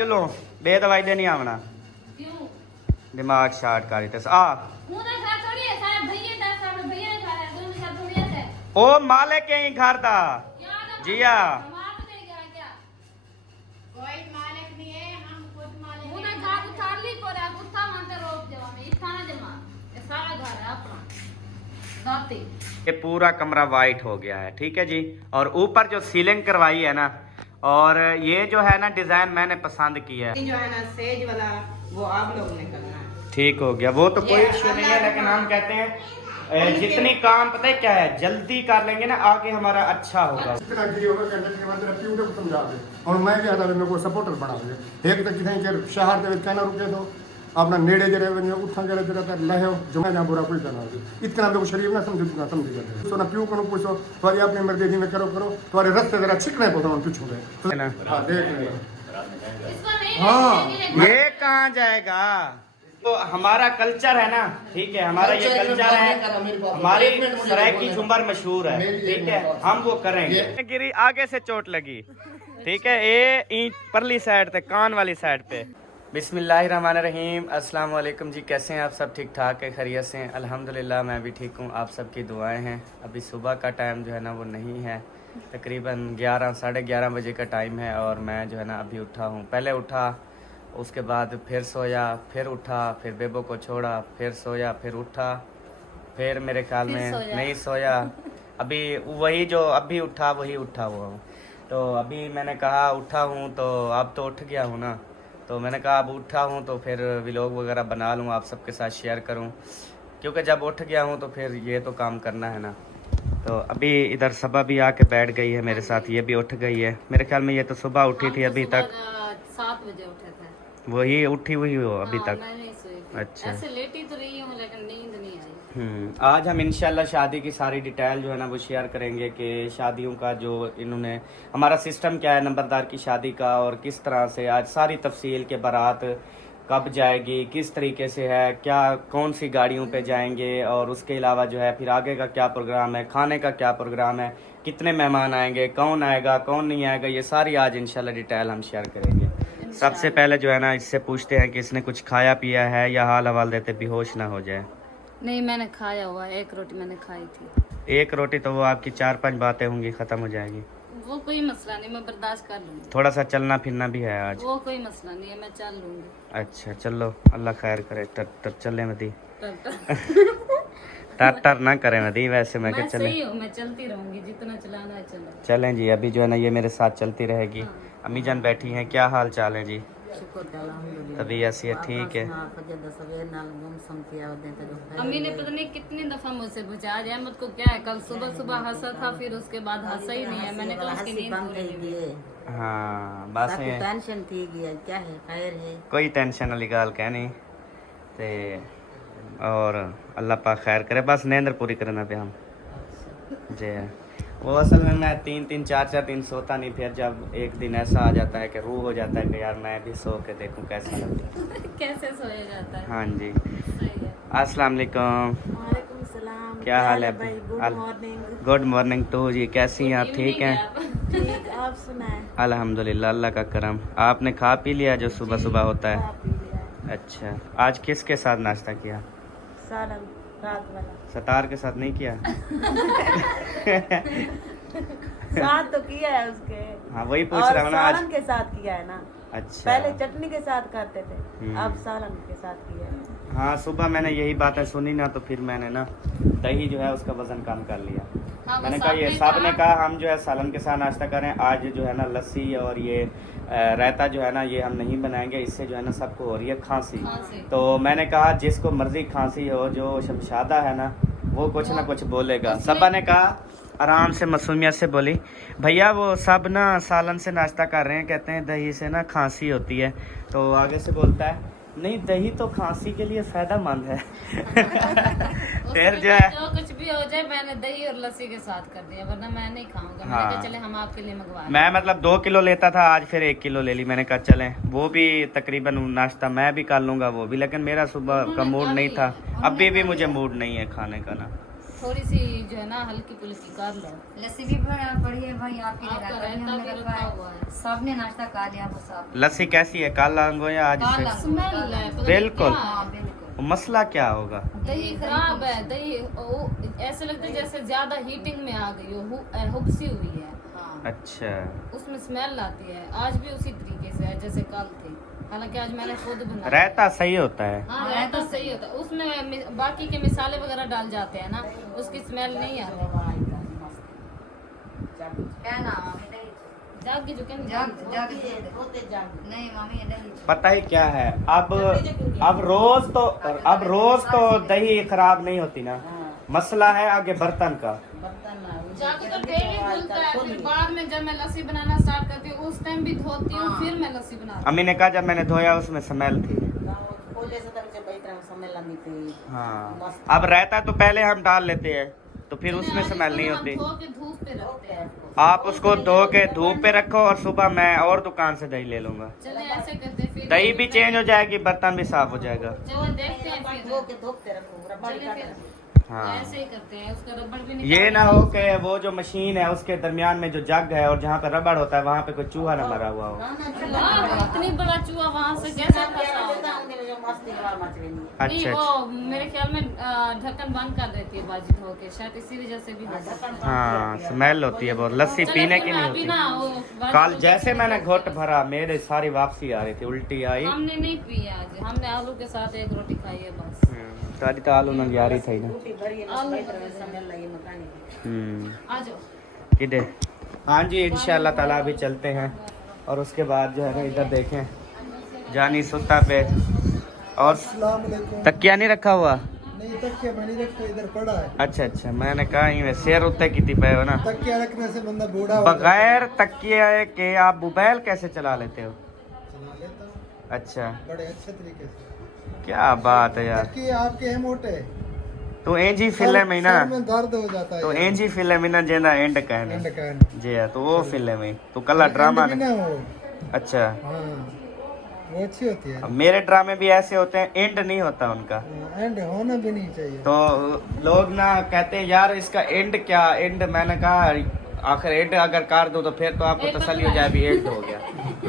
चलो बे दवाई देनी आवना दिमाग शार्ट करी तस आ ओ मालिक के ही घर था जिया ये पूरा कमरा वाइट हो गया है, ठीक है जी। और ऊपर जो सीलिंग करवाई है ना, और ये जो है ना डिजाइन मैंने पसंद किया है, जो है ना सेज वाला वो आप लोग ने करना है। ठीक हो गया, वो तो कोई इश्यू नहीं है, लेकिन हम कहते हैं जितनी काम पता है क्या है, जल्दी कर लेंगे ना आगे हमारा अच्छा होगा। और मैं क्या था मेरे को सपोर्टर बना दिया एक तक किथे शहर के कहना रुके तो अपना नेड़े जरे उठा जरे जरा कर लहे जो मैं बुरा कोई करना इतना मेरे को शरीर ना समझ ना समझ जाते सो ना प्यू करो पूछो तुम्हारी अपनी मर्जी जी में करो तुम्हारे रस्ते जरा छिकने पड़ता पीछू गए हाँ देख लेना। हाँ ये कहाँ जाएगा, तो हमारा कल्चर है ना, ठीक है, हमारा ये कल्चर है, हमारी सरायकी झुमर मशहूर है, ठीक है, हम वो करेंगे। गिरी आगे से चोट लगी, ठीक है, ये ईंट परली साइड पे, कान वाली साइड पे। बिस्मिल्लाहिर्रहमानिर्रहीम, अस्सलाम वालेकुम जी, कैसे हैं आप सब? ठीक ठाक है, खैरियत से हैं? अल्हम्दुलिल्लाह मैं भी ठीक हूँ, आप सबकी दुआएं हैं। अभी सुबह का टाइम जो है ना वो नहीं है, तकरीबन 11 साढ़े 11 बजे का टाइम है, और मैं जो है ना अभी उठा हूँ। पहले उठा, उसके बाद फिर सोया, फिर उठा, फिर बेबो को छोड़ा, फिर सोया, फिर उठा, फिर मेरे ख्याल में नहीं सोया, अभी वही जो अभी उठा वही उठा हुआ हूँ। तो अभी मैंने कहा उठा हूँ तो अब तो उठ गया हूँ ना, तो मैंने कहा अब उठा हूँ तो फिर व्लॉग वगैरह बना लूँ, आप सबके साथ शेयर करूँ, क्योंकि जब उठ गया हूँ तो फिर ये तो काम करना है ना। तो अभी इधर सबा भी आके बैठ गई है मेरे साथ, ये भी उठ गई है, मेरे ख्याल में ये तो सुबह उठी थी, अभी तक 7 बजे उठे थे, वही उठी हुई हो अभी तक। मैं नहीं सोई थी। अच्छा, ऐसे लेटी तो रही हूँ लेकिन नींद नहीं आई। आज हम इंशाल्लाह शादी की सारी डिटेल जो है ना वो शेयर करेंगे कि शादियों का जो इन्होंने हमारा सिस्टम क्या है नंबरदार की शादी का, और किस तरह से आज सारी तफसील के बारात कब जाएगी, किस तरीके से है, क्या कौन सी गाड़ियों पे जाएंगे, और उसके अलावा जो है फिर आगे का क्या प्रोग्राम है, खाने का क्या प्रोग्राम है, कितने मेहमान आएंगे, कौन आएगा कौन नहीं आएगा, ये सारी आज इंशाल्लाह डिटेल हम शेयर करेंगे। सबसे पहले जो है ना इससे पूछते हैं कि इसने कुछ खाया पिया है, या हाल हवाल देते बेहोश ना हो जाए। नहीं, मैंने खाया हुआ, एक रोटी मैंने खाई थी। एक रोटी तो वो आपकी 4-5 बातें होंगी, खत्म हो जाएगी। वो कोई मसला नहीं, मैं बर्दाश्त कर लूंगी। थोड़ा सा चलना फिरना भी है आज। वो कोई मसला नहीं है, मैं चल लूंगी। अच्छा चलो, अल्लाह खैर करे। टर चले मदी डॉक्टर टर ना करे मदी, वैसे मैं मैं चले सही हूँ, मैं चलती रहूंगी, जितना चलाना है चलो। चलें जी, अभी जो है ना ये मेरे साथ चलती रहेगी। अम्मी जान बैठी हैं, क्या हाल चाल है जी? तभी ऐसी ठीक है। अम्मी ने पता नहीं कितनी दफा मुझसे पूछा आज अहमद को क्या है, कल सुबह सुबह हंसा था, फिर उसके बाद हंसा ही नहीं है। मैंने कहा उसकी नींद पूरी नहीं हुई। हाँ बस टेंशन थी गया, क्या है, खैर है, कोई टेंशन वाली गाल कहनी ते, और अल्लाह पाक खैर करे, बस नींद पूरी करना पे हम जी। वो असल में मैं 3-3 4-4 दिन सोता नहीं, फिर जब एक दिन ऐसा आ जाता है कि रूह हो जाता है कि यार मैं भी सो के देखूं कैसा लगता है। कैसे सोया जाता है। हाँ जी, सही है। अस्सलाम वालेकुम, वालेकुम सलाम, क्या हाल है? भाई? Good morning. Good morning too ji, कैसी हैं आप? ठीक हैं? ठीक, आप सुनाएं? अल्हम्दुलिल्लाह, अल्लाह का करम। आपने खा पी लिया जो सुबह सुबह होता है? खा पी लिया। अच्छा, आज किसके साथ नाश्ता किया? सालन रात वाला। सतार के साथ नहीं किया? साथ तो किया है उसके। हाँ वही पूछ और रहा हूँ ना आज। सालन के साथ किया है ना। अच्छा, पहले चटनी के साथ करते थे, अब सालन के साथ किया है। हाँ सुबह मैंने यही बातें सुनी ना, तो फिर मैंने ना दही जो है उसका वजन कम कर लिया। हाँ, मैंने कहा ये सब ने कहा हम जो है सालन के साथ नाश्ता करें, आज जो है ना लस्सी और ये रायता जो है ना ये हम नहीं बनाएंगे, इससे जो है ना सबको हो रही है खांसी। तो मैंने कहा जिसको मर्जी खांसी हो, जो शमशादा है ना वो कुछ ना कुछ बोलेगा। सबा ने कहा आराम से मासूमियत से बोली, भैया वो सब ना सालन से नाश्ता कर रहे हैं, कहते हैं दही से ना खांसी होती है। तो आगे से बोलता है नहीं दही तो खांसी के लिए फायदेमंद है। फिर जो है जो कुछ भी हो जाए मैंने दही और लस्सी के साथ कर दिया, वरना मैं नहीं खाऊंगा। मैंने हाँ। कहा चले हम आपके लिए मंगवा लें। मैं मतलब 2 किलो लेता था, आज फिर 1 किलो ले ली। मैंने कहा चलें वो भी तकरीबन नाश्ता मैं भी कर लूँगा वो भी, लेकिन मेरा सुबह का मूड नहीं था, अभी भी मुझे मूड नहीं है खाने का ना। थोड़ी सी जो है ना हल्की पुल्की कर लो। लस्सी भी पड़ी है भाई आपकी आपका जगह रायता भी रखा हुआ है। सबने नाश्ता खा लिया बस आप लस्सी कैसी है, काला अंगो या आज से? स्मेल है, पता नहीं बिल्कुल। क्या है। हाँ बिल्कुल मसला क्या होगा? दही खराब है, दही ऐसे लगता है जैसे ज्यादा हीटिंग में आ गई हो, हुबसी हुई है। हाँ अच्छा, उसमें स्मेल आती है। आज भी उसी तरीके से है जैसे कल थी, हालांकि आज मैंने खुद बनाया। रायता सही होता है। हाँ रायता सही होता है, उसमें बाकी के मिसाले वगैरह डाल जाते हैं ना, उसकी स्मेल नहीं आती। क्या नाम है दही जाग की जो कहने जग नहीं मामी ये दही पता ही क्या है, अब रोज तो दही खराब नहीं होती ना, मसला है आगे बर्तन का। जाग तो डेली धुलता है, फिर बाद में जब मैं लस्सी बनाना स्टार्ट करती हूँ उस टाइम भी धोती हूँ, फिर मैं लस्सी बनाती हूँ। अम्मी ने कहा जब मैंने धोया उसमें स्मेल थी। हाँ, अब रायता तो पहले हम डाल लेते हैं तो फिर उसमें स्मेल नहीं होती। धो के धूप पे रखते हैं। आप उसको धो के धूप पे रखो और सुबह मैं और दुकान से दही ले लूंगा। चले ऐसे करते हैं, फिर दही भी चेंज हो जाएगी, बर्तन भी साफ हो जाएगा। चलो देखते हैं फिर। चलिए फिर हाँ, ऐसे ही करते हैं, उसका रबड़ भी निकाल ये ना हो कि वो जो मशीन है उसके दरमियान में जो जग है और जहाँ पे रबड़ होता है वहाँ पे कोई चूहा ना मरा हुआ हो। वाह, इतनी बड़ा चूहा वहाँ से कैसे फंसा होगा? नहीं अच्छा वो मेरे ख्याल में ढक्कन बंद कर देती है बाजी धो के, शायद इसी वजह से भी हो सकता है। हाँ, स्मेल होती है बहुत, लस्सी चलो पीने फिर की मैं नहीं अभी होती। ना वो बाजी कल धो जैसे के- मैंने घुट भरा मेरे सारी वापसी आ रही थी, उल्टी आई। हमने नहीं पी आज, हमने आलू के साथ एक रोटी खाई है बस। सारी तो आलू नंगी आ रही थी ना। आलू आ जाओ। किधर? हाँ जी, इंशाल्लाह ताला अभी चलते हैं और उसके बाद जो है ना इधर देखें जानी सुता पे और तकिया नहीं रखा हुआ। नहीं तकिया बनी रखो इधर पड़ा है। अच्छा अच्छा, मैंने कहा ही शेर उत्ते की थी पे हो ना। तकिया रखने से बंदा बूढ़ा हो बगैर तकिए के आप मोबाइल कैसे चला लेते हो? चला लेता हूँ अच्छा, बड़े अच्छे तरीके से। क्या बात है यार। तकिए आपके हैं मोटे, तो एंजी फिल्म है ना, सर में दर्द हो जाता है। तो एंजी फिल्म है ना जेंदा एंड कहने एंड कहने। जी हाँ, तो वो फिल्म है तो कल ड्रामा एंड भी ने। ना हो। अच्छा, हाँ वो अच्छी होती है। अब मेरे ड्रामे भी ऐसे होते हैं, एंड नहीं होता उनका। एंड होना भी नहीं चाहिए। तो लोग ना कहते हैं यार इसका एंड क्या एंड, मैंने कहा आखिर एंड अगर कर दो तो फिर तो आपको तसल्ली हो जाए भी एंड हो गया।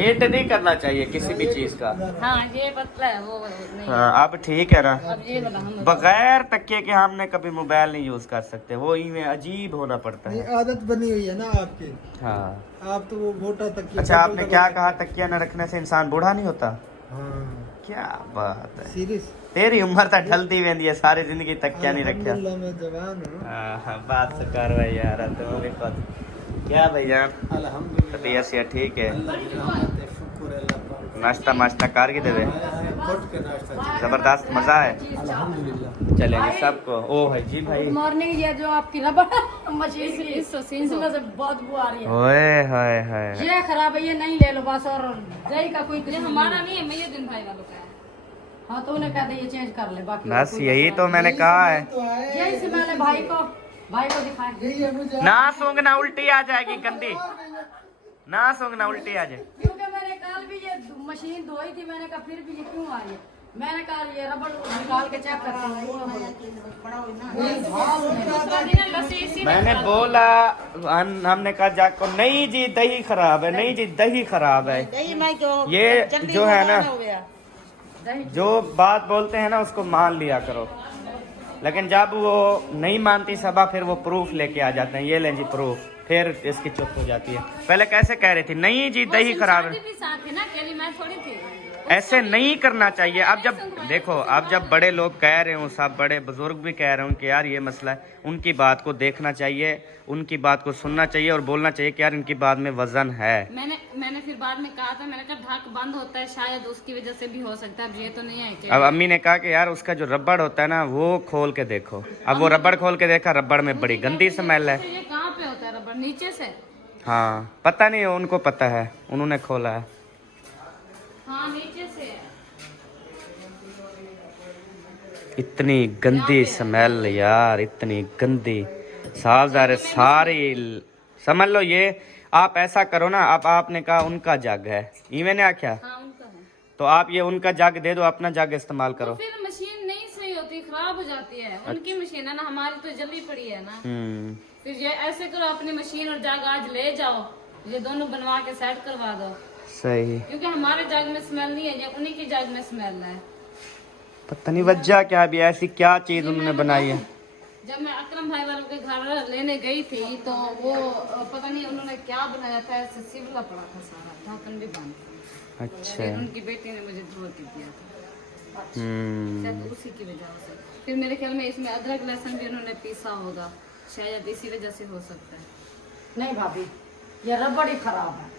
एंड नहीं करना चाहिए किसी भी चीज का। हाँ ये पतला है वो नहीं। हाँ, अब ठीक है ना। अब ये वाला हम बगैर तकिए के हमने कभी मोबाइल नहीं यूज कर सकते, वो इनमें अजीब होना पड़ता नहीं है। आदत बनी हुई है ना आपकी। हाँ, आप तो वो मोटा तकिया। अच्छा आपने क्या कहा, तकिया न रखने से इंसान बूढ़ा नहीं होता? हाँ क्या बात है, सीरियस। तेरी उम्र तो ढलती वेंदी है, सारी जिंदगी तकिया नहीं रखा। अल्हम्दुलिल्लाह मैं जवान हूँ। हाँ, बात से कर भाई यार, तुम भी खुद क्या भैया अल्हम्दुलिल्लाह तबीयत से ठीक है? अल्लाह की रहमत है, शुक्र है अल्लाह पाक। नाश्ता माश्ता कार के देवे कोट के नाश्ता जबरदस्त मजा है। अल्हम्दुलिल्लाह। चलेंगे सबको। ओ है जी भाई, मॉर्निंग ये जो आपकी रबड़ मशीन की इस सीन इसमें से बहुत बू आ रही है। ओए हाय हाय, ये खराब है, ये नहीं ले लो बस। और दही का कोई ये किस्म हमारा नहीं है, महियुद्दीन भाई वालों का है। हाँ तो उन्हें कहते ये चेंज कर ले, बाकी बस कोई यही तो मैंने कहा है। तो है यही से मैंने भाई को दिखाया। यही है मुझे। ना सूंघना उल्टी आ जाएगी गंदी, ना सूंघना उल्टी आ जाए। क्योंकि मैंने कल भी ये मशीन धोई थी, मैंने कहा फिर भी ये क्यों आ रही है। मैंने कहा ये रबड़ निकाल के चेक करता हूँ। मैंने बोला हमने कहा जाको, नहीं जी दही खराब है, नहीं जी दही खराब है। ये जो है ना, जो बात बोलते हैं ना उसको मान लिया करो, लेकिन जब वो नहीं मानती सबा फिर वो प्रूफ लेके आ जाते हैं, ये लें जी प्रूफ, फिर इसकी चुप हो जाती है। पहले कैसे कह रही थी, नहीं जी दही खराब है, भी साथ है ना, अकेली मैं थोड़ी थी। ऐसे नहीं करना चाहिए। अब जब देखो, अब जब बड़े लोग कह रहे हो, सब बड़े बुजुर्ग भी कह रहे हो कि यार ये मसला है, उनकी बात को देखना चाहिए, उनकी बात को सुनना चाहिए और बोलना चाहिए कि यार इनकी बात में वजन है। मैंने फिर बाद में कहा था, मैंने कहा ढक बंद होता है, शायद उसकी वजह से भी हो सकता है, अब ये तो नहीं है कि अब अम्मी ने कहा कि यार उसका जो रबड़ होता है ना वो खोल के देखो। अब वो रबड़ खोल के देखा, रबड़ में बड़ी गंदी स्मेल है। ये कहाँ पे होता है रबड़, नीचे से? हाँ, पता नहीं, उनको पता है, उन्होंने खोला है। हाँ नीचे से। इतनी गंदी स्मेल यार, इतनी गंदी, सावधान सारी। समझ लो ये, आप ऐसा करो ना, अब आपने कहा उनका जग है, ये मैंने आख्या, हाँ उनका है। तो आप ये उनका जग दे दो, अपना जग इस्तेमाल करो। फिर मशीन नहीं सही होती, खराब खराब हो जाती है। उनकी मशीन है ना, हमारी तो जली पड़ी है ना। फिर ये ऐसे करो, अपनी मशीन और जग आज ले जाओ, ये दोनों बनवा के सेट करवा दो। सही। क्योंकि हमारे जग में स्मेल नहीं है, ये उन्हीं की जग में स्मेल है। पता नहीं वजह क्या भी, ऐसी क्या चीज उन्होंने बनाई है। जब मैं अकरम भाई वालों के घर लेने गई थी तो वो पता नहीं उन्होंने क्या बनाया था, ऐसे सिवला पड़ा था सारा, ढक्कन भी बंद था। अच्छा। फिर उनकी बेटी ने मुझे धो के दिया था, शायद उसी की वजह से। फिर मेरे ख्याल में इसमें अदरक लहसुन भी उन्होंने पीसा होगा, शायद इसी वजह से हो सकता है। नहीं भाभी, ये रबड़ ही खराब है।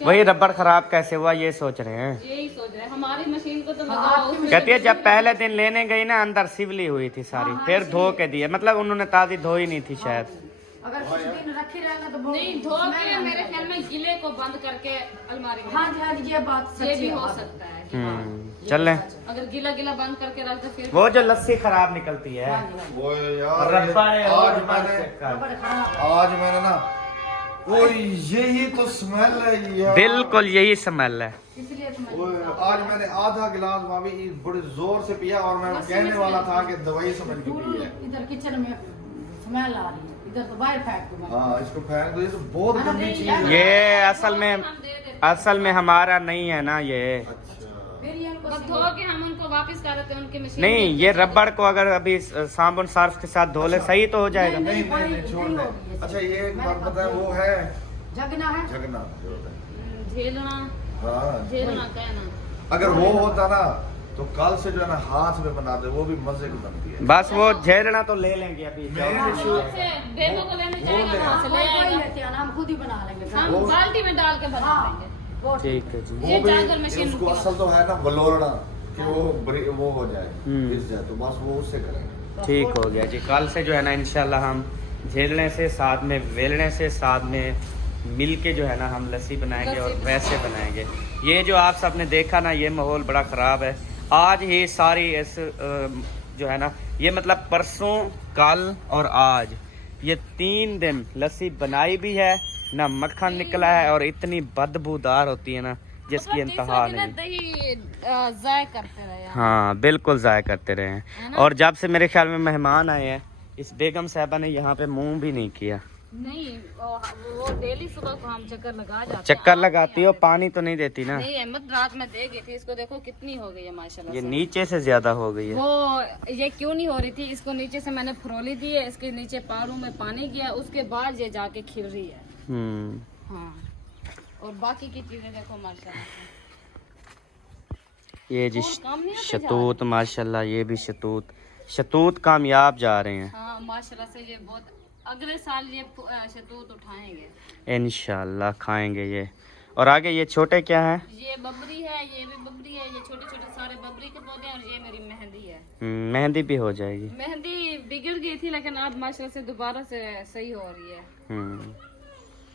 वही रबड़ खराब कैसे हुआ ये सोच रहे हैं। यही सोच रहे हैं, हमारी मशीन को तो लगाओ। कहती है जब पहले दिन लेने गई ना, अंदर सिवली हुई थी सारी, फिर धो के दिए, मतलब उन्होंने ताजी धोई नहीं थी शायद। अगर कुछ दिन रखी रहेगा तो नहीं धो के, मेरे ख्याल में गिले को बंद करके अलमारी में। हाँ जी हाँ जी, ये बात ये सच्ची भी है। हो सकता है। चल लें। अगर गीला गीला बंद करके रख दो फिर वो जो लस्सी खराब निकलती है, वो यार रब्बा है, और रबड़ खराब। आज मैंने ना, वो यही तो स्मेल है यार। बिल्कुल यही स्मेल है। इसलिए तो मैं वो आज मैंने आधा गिलास भाभी बड़े जोर से पिया, और मैं कहने वाला था कि दवाई समझ के पी है। इधर किचन में स्मेल आ रही है, इधर तो बाहर फेंक दो। हाँ, इसको फेंक दो, ये तो बहुत गंदी चीज है। ये असल में हमारा नहीं है ना ये। फिर ये इनको बस धो के हम उनको वापस कर देते हैं उनकी मशीन। नहीं, ये रबड़ को अगर अभी साबुन सर्फ के साथ धो ले सही तो हो जाएगा। नहीं नहीं नहीं, छोड़ दे। अच्छा, ये एक बात बताए, वो है जगना है। झगना जो होता है। झेलना, हाँ, झेलना कहना। अगर वो होता ना तो कल से जो है ना हाथ में बना दे, वो भी मजे की बनती है। बस वो झेलना तो ले लेंगे अभी। उससे बेबो को लेने जाएगा, वहाँ से ले कोई आएगा। लेते हैं ना, हम खुद ही बना लेंगे। हम बाल्टी में डाल के बना देंगे। वो ठीक है जी। ये वो जाकर भी मशीन उसको रुकी असल तो है ना बलोड़ना, कि वो हो जाए, घिस जाए, तो बस वो उससे करेंगे। ठीक हो गया जी। कल से जो है ना इंशाल्लाह हम झेलने से, साथ में वेलने से, साथ में मिल के जो है ना हम लस्सी बनाएंगे और वैसे बनाएंगे। ये जो आप सबने देखा ना, ये माहौल बड़ा ख़राब है। आज ही सारी इस जो है ना, ये मतलब परसों, कल और आज, ये 3 दिन लस्सी बनाई भी है ना, मक्खन निकला है, और इतनी बदबूदार होती है ना जिसकी इंतहा नहीं। दही ज़ाय करते रहे। हाँ बिल्कुल ज़ाय करते रहे हैं। और जब से मेरे ख्याल में मेहमान आए हैं, इस बेगम साहबा ने यहाँ पे मुंह भी नहीं किया। नहीं, वो डेली सुबह को हम चक्कर लगा जाते हैं। चक्कर लगाती हो, पानी तो नहीं देती ना। नहीं अहमद, रात में दे गई थी इसको, देखो कितनी हो गई है माशाल्लाह ये से। नीचे से ज्यादा हो गई है। वो ये क्यों नहीं हो रही थी, इसको नीचे से मैंने फरोली दी है, इसके नीचे पारों में पानी गया, उसके बाद ये जाके खिल रही है। हाँ, और बाकी की चीजें देखो माशाल्लाह से। ये जी और काम नहीं होते शतूत, माशाल्लाह ये भी शतूत कामयाब जा रहे हैं। हाँ माशाल्लाह से, ये बहुत, अगले साल ये शतूत उठाएंगे इंशाल्लाह, खाएंगे ये। और आगे ये छोटे क्या हैं? ये बबरी है, ये भी बबरी है, ये छोटे छोटे सारे बबरी के पौधे हैं, और ये मेरी मेहंदी है। मेहंदी भी हो जाएगी। मेहंदी बिगड़ गई थी, लेकिन अब माशाल्लाह से दोबारा से सही हो रही है।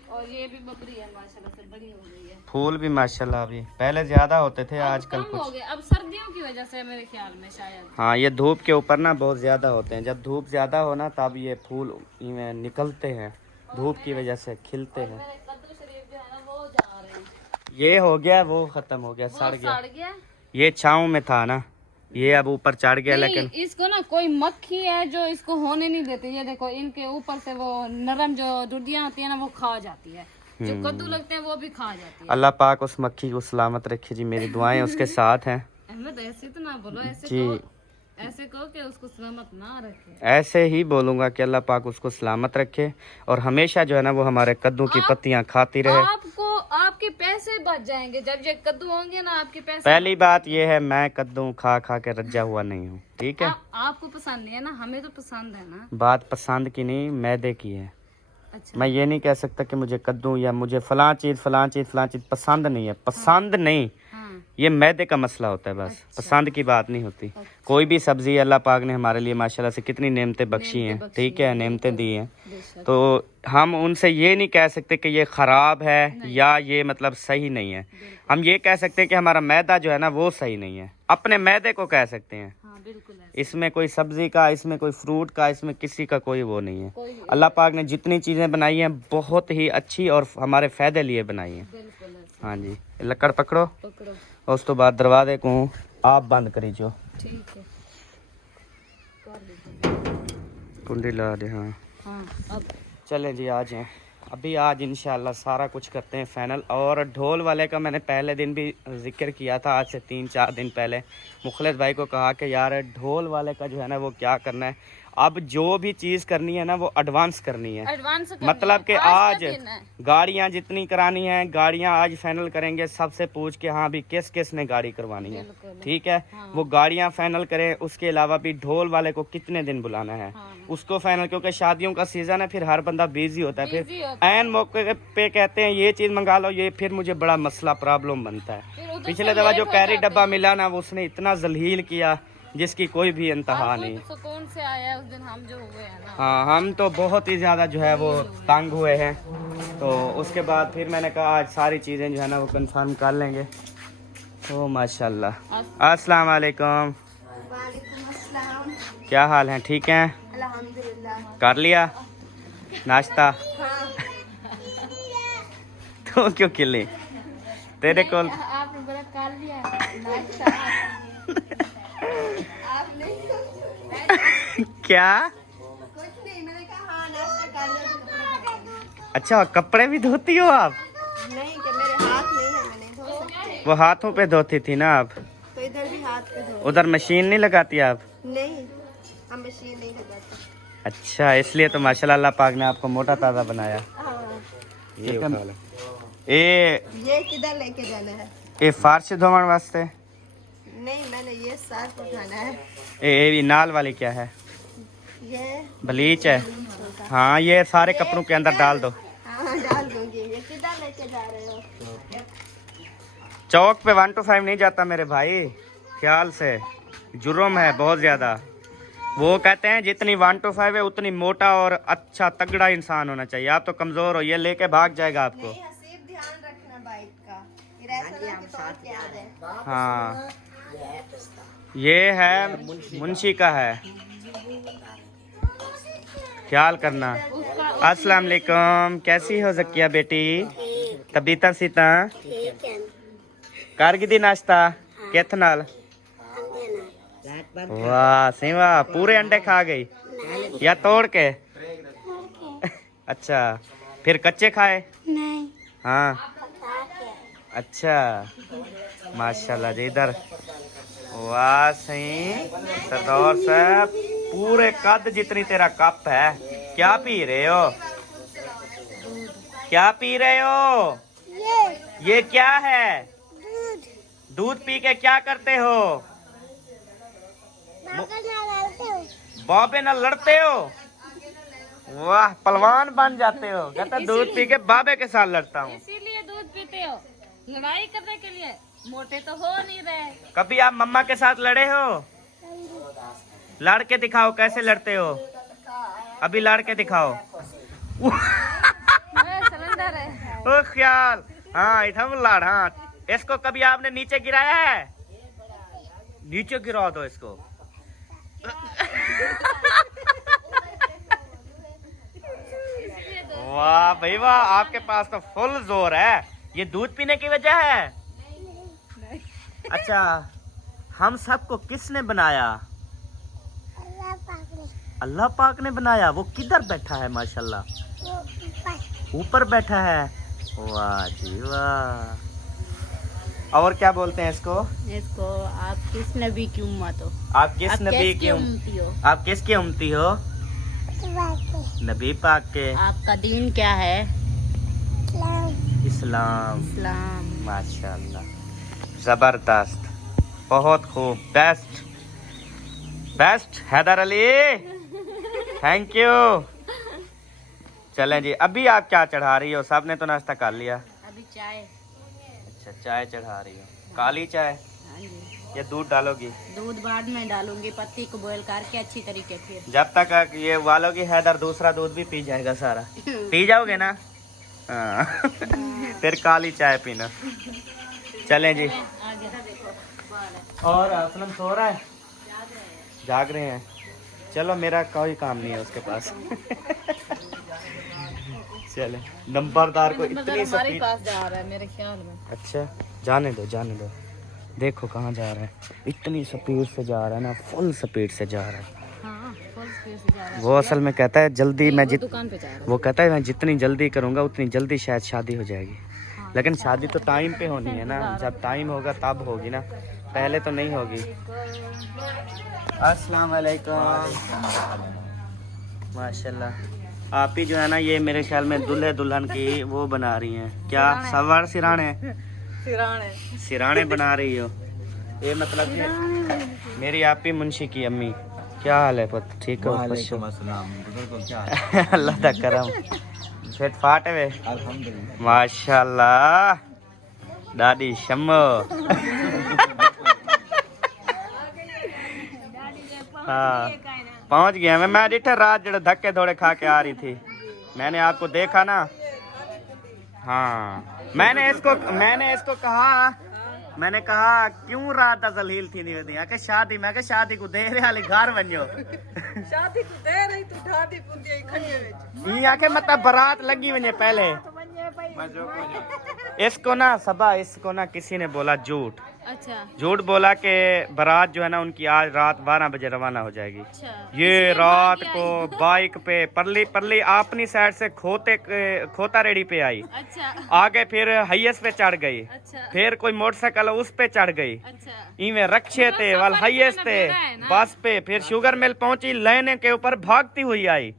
और ये भी बबरी है, माशाल्लाह से बड़ी हो गई है। फूल भी माशाल्लाह अभी पहले ज्यादा होते थे, आजकल कम हो कुछ। गए अब सर्दियों की वजह से मेरे ख्याल में शायद। हाँ, ये धूप के ऊपर ना बहुत ज्यादा होते हैं। जब धूप ज्यादा हो ना, तब ये फूल इनमें निकलते हैं, धूप की वजह से खिलते हैं। मेरे कद्दू शरीफ जो है ना, वो जा रहे हैं। ये हो गया, वो खत्म हो गया, सड़ गया। सड़ गया। ये छाँव में था ना, ये अब ऊपर चढ़ गया। नहीं, लेकिन इसको ना कोई मक्खी है जो इसको होने नहीं देती। ये देखो, इनके ऊपर से वो नरम जो डुडियां होती है ना, वो खा जाती है। जो कद्दू लगते हैं वो भी खा जाती है। अल्लाह पाक उस मक्खी को सलामत रखे जी, मेरी दुआएं उसके साथ हैं। अहमद ऐसे तो ना बोलो, ऐसे जी। ऐसे कहो कि उसको सलामत ना रखे। ऐसे ही बोलूंगा कि अल्लाह पाक उसको सलामत रखे, और हमेशा जो है ना वो हमारे कद्दू की पत्तियां खाती रहे। आपको आपके पैसे बच जाएंगे जब ये कद्दू होंगे ना, आपके पैसे। पहली बात ये है, मैं कद्दू खा खा के रज्जा हुआ नहीं हूँ, ठीक है। आपको पसंद नहीं है ना, हमें तो पसंद है ना। बात पसंद की नहीं, मैदे की है। अच्छा। मैं ये नहीं कह सकता कि मुझे कद्दू या मुझे फलां चीज पसंद नहीं है। पसंद नहीं, हाँ। ये मैदे का मसला होता है बस। अच्छा। पसंद की बात नहीं होती। कोई भी सब्जी अल्लाह पाक ने हमारे लिए माशाल्लाह से कितनी नेमतें बख्शी हैं, ठीक है, नेमतें दी हैं, तो हम उनसे ये नहीं कह सकते कि ये ख़राब है या ये मतलब सही नहीं है। हम ये कह सकते हैं कि हमारा मैदा जो है ना वो सही नहीं है, अपने मैदे को कह सकते हैं। हाँ, बिल्कुल है। इसमें कोई सब्जी का, इसमें कोई फ्रूट का, इसमें किसी का कोई वो नहीं है। कोई अल्लाह पाक ने जितनी चीज़ें बनाई हैं बहुत ही अच्छी और हमारे फ़ायदे लिए बनाई हैं। बिल्कुल है। हाँ जी, लकड़ पकड़ो, पकड़ो। उस तो बाद दरवाजे को आप बंद करी जो। ठीक है। कुंडी ला दे। हाँ हाँ अब चलें जी आ जाएँ। अभी आज इंशाल्लाह सारा कुछ करते हैं फाइनल। और ढोल वाले का मैंने पहले दिन भी जिक्र किया था, आज से 3-4 दिन पहले मुखलिस भाई को कहा कि यार ढोल वाले का जो है ना वो क्या करना है। अब जो भी चीज़ करनी है ना वो एडवांस करनी है। एडवांस मतलब कि का आज दिन है। गाड़ियाँ जितनी करानी है गाड़ियाँ आज फाइनल करेंगे, सबसे पूछ के हाँ भी किस किस ने गाड़ी करवानी है, बिल्कुल। ठीक है। हाँ। वो गाड़ियाँ फाइनल करें, उसके अलावा भी ढोल वाले को कितने दिन बुलाना है हाँ। उसको फाइनल, क्योंकि शादियों का सीजन है, फिर हर बंदा बिजी होता है, बिजी फिर होता है। ऐन मौके पे कहते हैं ये चीज़ मंगा लो, ये फिर मुझे बड़ा मसला प्रॉब्लम बनता है। फिर उधर पिछले से दफा जो लेट हो कैरी जाते डब्बा हैं। मिला ना वो उसने इतना जलील किया जिसकी कोई भी इंतहा आप नहीं। खुद सुकून से आया उस दिन, हम जो हुए हैं ना। हाँ हम तो बहुत ही ज़्यादा जो है वो तंग हुए हैं। तो उसके बाद फिर मैंने कहा आज सारी चीज़ें जो है ना वो कंफर्म कर लेंगे। ओ माशाल्लाह। अस्सलाम वालेकुम। क्या हाल है, ठीक हैं? अल्हम्दुलिल्लाह। कर लिया नाश्ता? तो क्यों खिली तेरे को? आपने बड़ा कर लिया नाश्ता। क्या? कुछ नहीं, मैंने कहा हाँ नाश्ता कर लिया। अच्छा कपड़े भी धोती हो आप? नहीं कि मेरे हाथ नहीं है, मैंने धो सकते। वो हाथों पे धोती थी ना आप? तो इधर भी हाथ पे धो। उधर मशीन नहीं लगाती आप? नहीं, हम मशीन नहीं लगाते। अच्छा इसलिए तो माशाल्लाह अल्लाह पाक ने आपको मोटा ताज़ा बनाया। हाँ। ये किधर लेके जाना है? ये फारसी धोवन वास्ते? नहीं, मैंने ये साथ उठाना है। ये नाल वाली क्या है? ये ब्लीच है। हाँ ये सारे कपड़ों के अंदर डाल दो। हाँ डाल दूंगी। ये किधर लेके जा रहे हो? चौक पे 1 to 5 नहीं जाता मेरे भाई, ख्याल से, जुर्म है बहुत ज़्यादा। वो कहते हैं जितनी 1 to 5 है उतनी मोटा और अच्छा तगड़ा इंसान होना चाहिए। आप तो कमज़ोर हो, ये लेके भाग जाएगा आपको। नहीं, हसीब ध्यान रखना बाइक का। फिर ऐसा ना कि तोड़ के आ जाए। हाँ ये है मुंशी का है, ख्याल करना। अस्सलाम वालेकुम, कैसी हो जकिया बेटी? तबीयत सीता कर दी नाश्ता किथ नाल? वाह सही वाह, पूरे अंडे खा गई या तोड़ के? अच्छा फिर कच्चे खाए? नहीं। हाँ अच्छा माशाल्लाह जी। इधर वाह सही सरदार साहब, पूरे कद जितनी तेरा कप है। क्या पी रहे हो? क्या पी रहे हो? ये क्या है? दूध पी के क्या करते हो? बाबे ना लड़ते हो? वाह पहलवान बन जाते हो। कहता दूध पी के बाबे के साथ लड़ता हूँ। इसीलिए दूध पीते हो, लड़ाई करने के लिए? मोटे तो हो नहीं रहे। कभी आप मम्मा के साथ लड़े हो? लड़ के दिखाओ कैसे लड़ते हो, अभी लड़ के दिखाओ। सिलेंडर है। ओ ख्याल हाँ इधम लाड़। हाँ इसको कभी आपने नीचे गिराया है? नीचे गिरा दो इसको। वाह भाई वाह, आपके पास तो फुल जोर है। ये दूध पीने की वजह है? अच्छा हम सबको किसने बनाया? अल्लाह पाक ने बनाया। वो किधर बैठा है माशाल्लाह? ऊपर बैठा है। वाह जी वाह। और क्या बोलते हैं इसको? इसको आप किस नबी की उम्मत हो? आप किस नबी की उम्मती हो? आप किसकी उम्मती हो? नबी पाक के। आपका दीन क्या है? इस्लाम। इस्लाम। माशाल्लाह जबरदस्त, बहुत खूब, best best Haider Ali, thank you. चलें जी, अभी आप क्या चढ़ा रही हो? सबने तो नाश्ता कर लिया। अभी चाय। अच्छा चाय चढ़ा रही हो, काली चाय हाँ जी। या दूध डालोगी? दूध बाद में डालूंगी, पत्ती को बॉईल करके अच्छी तरीके से। जब तक ये वालोगी हैदर दूसरा दूध भी पी जाएगा सारा। पी जाओगे ना? हाँ। फिर काली चाय पीना। चलें जी। आगे देखो। और असलम सो रहा है? जाग रहे हैं। चलो मेरा कोई काम नहीं है उसके पास। चले नंबरदार को इतनी हमारे स्पीड। पास जा रहा है मेरे ख्याल में। अच्छा जाने दो जाने दो, देखो कहाँ जा रहा है। इतनी स्पीड से जा रहा है ना, फुल स्पीड से जा रहा है। हाँ फुल रास्ते से जा रहा है। वो असल में कहता है जल्दी मैं वो जित दुकान पे जा रहा है। वो कहता है मैं जितनी जल्दी करूँगा उतनी जल्दी शायद शादी हो जाएगी। हाँ, लेकिन शादी तो टाइम पे होनी है ना, जब टाइम होगा तब होगी ना, पहले तो नहीं होगी। अस्सलाम वालेकुम। माशाल्लाह। आप ही जो है ना ये मेरे ख्याल में दूल्हे दुल्हन की वो बना रही हैं क्या, सवार सिराने सिराने बना रही हो। ये मतलब कि मेरी आप ही मुंशी की अम्मी। क्या हाल है पुत, ठीक हो? अल्लाह दा करम। फिट फाट वे माशाल्लाह दादी शम्मो। हाँ पहुंच गया मैं डिठे रात जड़े धक्के थोड़े खा के आ रही थी, मैंने आपको देखा ना। हाँ मैंने इसको कहा, मैंने कहा क्यों रात जलील थी नहीं होती आके शादी, मैं के शादी को दे रहे हाली घर बनो शादी को दे रही तू ठादी पुंदी खन्ने विच ये आके मतलब बारात लगी वने पहले। इसको ना सबा, इसको ना किसी ने बोला झूठ, अच्छा झूठ बोला कि बारात जो है ना उनकी आज रात 12 बजे रवाना हो जाएगी। अच्छा ये रात को बाइक पे परली अपनी साइड से खोता रेडी पे आई, अच्छा आगे फिर हाईएस्ट पे चढ़ गई, अच्छा फिर कोई मोटरसाइकिल उस पे चढ़ गई, अच्छा इनमें रक्षे थे वाल हाईएस्ट थे बस पे, फिर शुगर मिल पहुंची, लेने के ऊपर भागती हुई आई,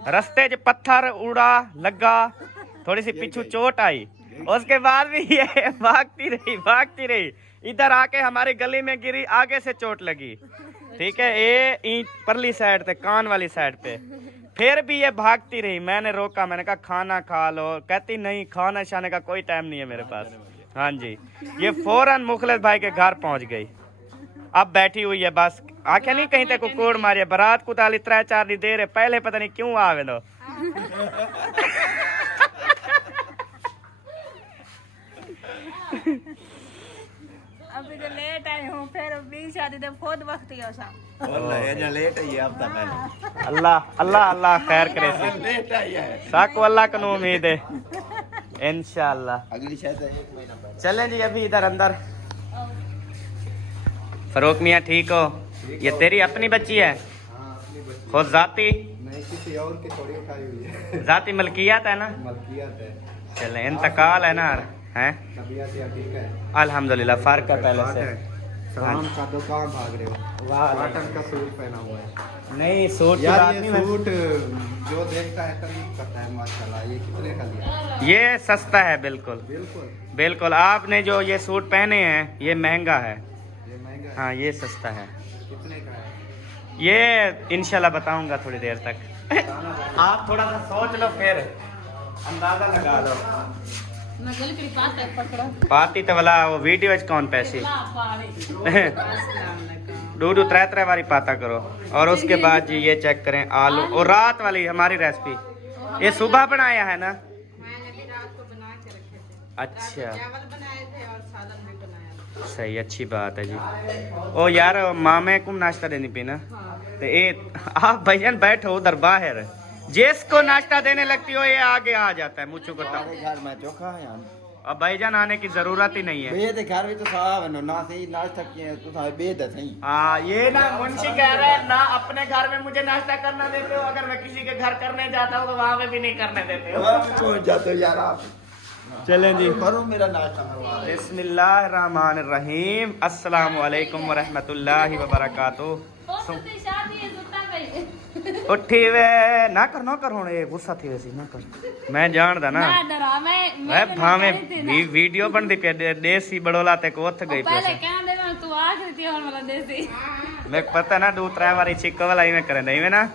रास्ते च पत्थर उड़ा लगा, थोड़ी सी पीछू चोट आई, उसके बाद भी ये भागती रही, इधर आके हमारी गली में गिरी, आगे से चोट लगी, ठीक है, ये परली साइड पे कान वाली साइड पे, फिर भी ये भागती रही। मैंने रोका, मैंने कहा खाना खा लो, कहती नहीं खाना शाने का कोई टाइम नहीं है मेरे पास। हाँ जी, ये फौरन मुखलिस भाई के घर पहुंच गई, अब बैठी हुई है बस, आके नहीं कहीं तक कोड़ मारी, बारात को ताली 3-4 दी देर है, पहले पता नहीं क्यों आवे दो। अभी तो लेट आई हूं, फिर 20 शादी दे खुद वक्त ही होसा अल्लाह खैर करे साको, अल्लाह का नो उम्मीद है इंशाल्लाह। अगली शायद 1 महीना बाद। चलें जी अभी इधर अंदर। फरोक मियाँ ठीक हो? ये तेरी अपनी बच्ची है? खुद जाती नहीं किसी और की थोड़ी उठाई हुई है, जाती मलकियत है ना? मलकियत है। चले इंतकाल है ना, हैं? तबीयत या ठीक है अल्हम्दुलिल्लाह, फर्क है पहले से। शाम का दुकान भाग रहे हो, कॉटन का सूट पहना हुआ है। नहीं सूट की यार बात ये नहीं, मैं सूट जो देखता है तारीफ करता है माशाल्लाह। ये कितने का लिया? ये सस्ता है बिल्कुल बिल्कुल बिल्कुल। आपने जो ये सूट पहने हैं ये महंगा है, ये महंगा है। हाँ ये सस्ता है। कितने का है? ये इंशाल्लाह बताऊंगा थोड़ी देर तक। आप थोड़ा सा सोच लो फिर अंदाजा लगा लो। मैं गली की बात है पकड़ा पाती तो वाला वो वीडियो कौन पैसे डूडू 3 बारी पाता करो, और उसके बाद जी ये चेक करें आलू, और रात वाली हमारी रेसिपी ये सुबह बनाया है ना? मैंने भी रात को बना के रखे थे, अच्छा चावल बनाए थे और सालन भी बनाया था। सही, अच्छी बात है जी। ओ यार मामे को नाश्ता देनी पीना तो ये आप भैया बैठो उधर बाहर, जिसको नाश्ता देने लगती हो ये आगे आ जाता है मुझको को। घर में चोखा है यार, अब भाईजान आने की जरूरत ही नहीं है। बेद घर में तो साहब ना सही नाश्ता किए तो साहब बेद है सही। हाँ ये ना मुंशी कह रहा है ना अपने घर में मुझे नाश्ता करना देते हो, अगर मैं किसी के घर करने जाता हूँ तो वहाँ पे भी नहीं करने देते हो। पहुंच जाते हो यार आप। चलें जी, करो मेरा नाश्ता करवा। बिस्मिल्लाहिर्रहमानिर्रहीम, अस्सलामु अलैकुम वरहमतुल्लाहि वबरकातुहू। उठी वे ना कर हुण ये गुस्सा थी वैसी ना कर, मैं जानदा ना मैं भावे वीडियो बनदी पे देसी बड़ोला ते को उठ गई पहले पे कह देना तू आखिरी थी और मतलब देसी मैं पता ना 2-3 बारी छिक्को वाला ही मैं करे नहीं में ना।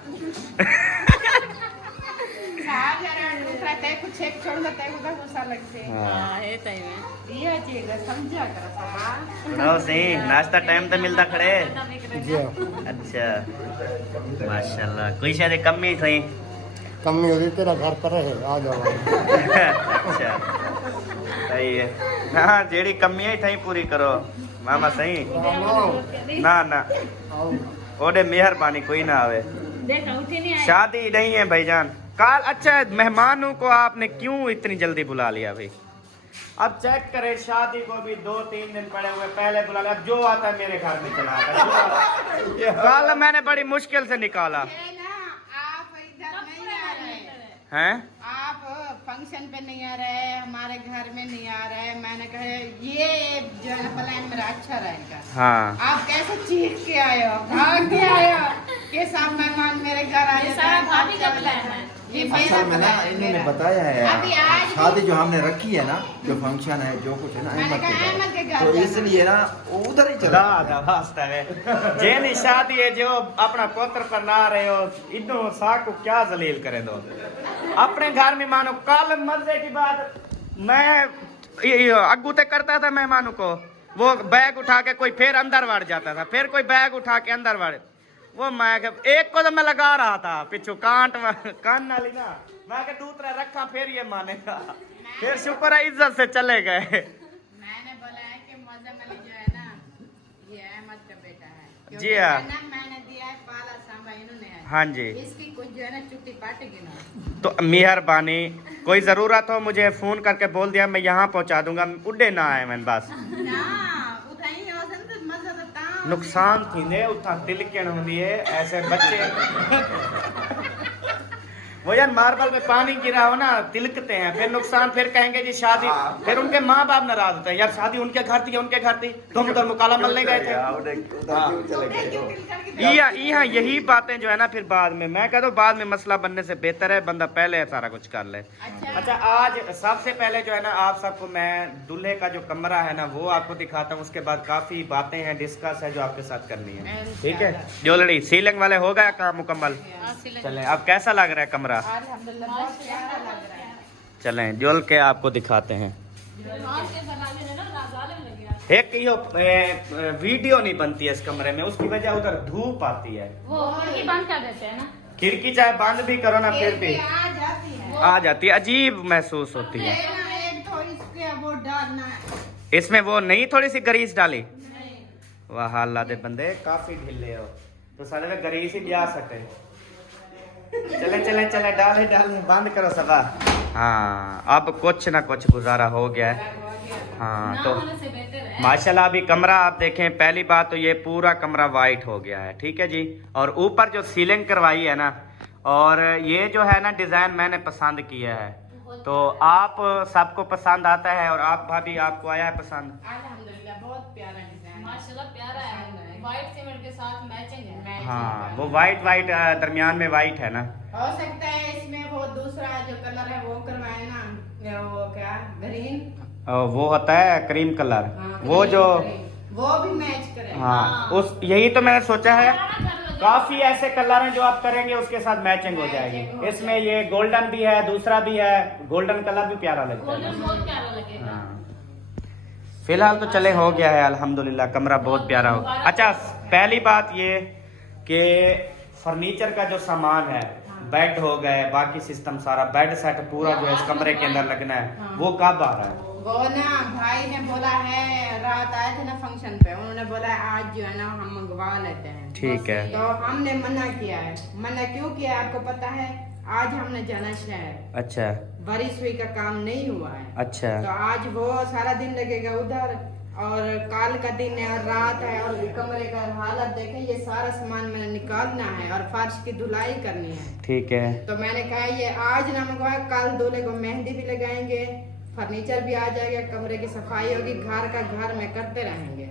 साहब यार दूसरा तय कुछ एक छोड़ देता है उधर गुस्सा लगते हैं। हां है तई में ये चीज समझा कर सबा सुनाओ सही, नाश्ता टाइम तो मिलता खड़े। अच्छा माशाल्लाह, कोई शायद कमी थी कमी हो रही, तेरा घर पर है आ जाओ। अच्छा सही है, हाँ जेड़ी कमी है थी पूरी करो मामा सही ना ना ओडे मेहरबानी कोई ना आवे। देखा उठी नहीं आई। शादी नहीं है भाईजान काल। अच्छा मेहमानों को आपने क्यों इतनी जल्दी बुला लिया भाई? अब चेक करें, शादी को भी 2-3 दिन पड़े हुए, पहले बुला लिया, अब जो आता है मेरे घर में चला आता है। कल मैंने बड़ी मुश्किल से निकाला। आप इधर नहीं आ रहे हैं? आप फंक्शन पे नहीं आ रहे, हमारे घर में नहीं आ रहे। मैंने कहा ये जो है प्लान मेरा अच्छा रहेगा। हाँ। आप कैसे चीख के आए हो, भाग के आए हो कि सब मेहमान मेरे घर आए। सारा भाभी का प्लान है। ये असल में ना इन्होंने बताया अभी है, आज शादी जो हमने रखी है ना, जो फंक्शन है, जो कुछ है ना मैंने कहा अहमद के घर तो जाना। इसलिए ना उधर ही चला। जेनी शादी है जो अपना पुत्र पर ना रहे हो, इन्हों साक को क्या जलील करे दो। अपने घर में मानो कल मजे की बात, मैं अग्गू तक करता था मेहमानों को, वो बैग उठा के कोई फिर अंदर बढ़ जाता था, फिर कोई बैग उठा के अंदर बढ़, वो मैं एक को तो मैं लगा रहा था पिछू कान नाली ना, मैं के दूसरा रखा फिर ये मानेगा, फिर शुक्र है इज्जत से चले गए। मैंने बोला है कि मौजमली जो है ना ये अहमद का बेटा है, क्योंकि जी हाँ। ना मैंने दिया है पाला सांबा इन्होंने है। हाँ जी। इसकी कुछ जो है ना चुट्टी पाटेगी ना। तो मेहरबानी, कोई जरूरत हो मुझे फोन करके बोल दिया, मैं यहाँ पहुँचा दूंगा, उड़े ना आए मैंने बस। ना उठाई हो तो मजा तो काम नुकसान थींदे उठा तिलकण होंदी है ऐसे बच्चे। वो यार मार्बल में पानी गिरा हो ना, तिलकते हैं, फिर नुकसान, फिर कहेंगे जी शादी, फिर उनके माँ बाप नाराज होते हैं, यार शादी उनके घर थी, उनके घर थी, तुम उधर मुकाला मलने गए थे। यहाँ यही बातें जो है ना फिर बाद में, मैं कहता हूँ बाद में मसला बनने से बेहतर है बंदा पहले सारा कुछ कर ले। अच्छा, आज सबसे पहले जो है ना आप सबको मैं दूल्हे का जो कमरा है ना वो आपको दिखाता हूँ, उसके बाद काफी बातें हैं, डिस्कस है जो आपके साथ करनी है, ठीक है। ज्वेलरी सीलिंग वाले हो गया काम मुकम्मल, चलें अब कैसा लग रहा है कमरा? अल्हम्दुलिल्लाह बहुत प्यारा लग रहा है। चलें जोल के आपको दिखाते हैं। एक यो वीडियो नहीं बनती है इस कमरे में, उसकी वजह उधर धूप आती है, वो खिड़की बंद कर देते हैं ना, खिड़की चाहे बंद भी करो ना फिर भी आ जाती है आ जाती है, अजीब महसूस होती है। एक तो इसके वो डालना है। इसमें वो नहीं थोड़ी सी ग्रीस डाली? वाह अल्लाह दे बंदे काफी ढीले हो, तो साले में ग्रीस ही जा सके। चले चले चले डाले डाले बंद करो सभा। हाँ अब कुछ ना कुछ गुजारा हो गया है। हाँ तो माशाल्लाह अभी कमरा आप देखें, पहली बात तो ये पूरा कमरा वाइट हो गया है, ठीक है जी। और ऊपर जो सीलिंग करवाई है ना, और ये जो है ना डिजाइन मैंने पसंद किया है, तो आप सबको पसंद आता है, और आप भाभी आपको आया है पसंद? अल्हम्दुलिल्लाह बहुत प्यारा डिजाइन है। माशाल्लाह प्यारा है, व्हाइट सीमेंट के साथ मैचिंग है। हाँ वो वाइट दरमियान में वाइट है ना। हो सकता है इसमें वो दूसरा जो कलर है वो करवाए ना, वो क्या ग्रीन, वो होता है क्रीम कलर, वो ग्रीन, जो ग्रीन। वो भी मैच करे। हाँ उस यही तो मैंने सोचा है, काफी ऐसे कलर हैं जो आप करेंगे उसके साथ मैचिंग हो जाएगी। इसमें ये गोल्डन भी है, दूसरा भी है, गोल्डन कलर भी प्यारा लगता है। गोल्डन बहुत प्यारा लगेगा। हाँ। फिलहाल तो चले हो गया है अल्हम्दुलिल्लाह, कमरा बहुत प्यारा हो। अच्छा पहली बात ये कि फर्नीचर का जो सामान है, बेड हो गए, बाकी सिस्टम सारा बेड सेट पूरा जो है इस कमरे के अंदर लगना है, वो कब आ रहा है? वो ना भाई ने बोला है, रात आए थे ना फंक्शन पे, उन्होंने बोला है आज जो है ना हम मंगवा लेते हैं। ठीक है। तो हमने मना किया है। मना क्यों किया है आपको पता है? आज हमने जाना शहर। अच्छा। बारिश हुई का काम नहीं हुआ है। अच्छा। तो आज वो सारा दिन लगेगा उधर, और कल का दिन है और रात है, और कमरे का हालत देखें, ये सारा सामान मैंने निकालना है और फर्श की धुलाई करनी है। ठीक है। तो मैंने कहा ये आज ना मंगवाए, कल दूल्हे को मेहंदी भी लगाएंगे, फर्नीचर भी आ जाएगा, कमरे की सफाई होगी, घर का घर में करते रहेंगे।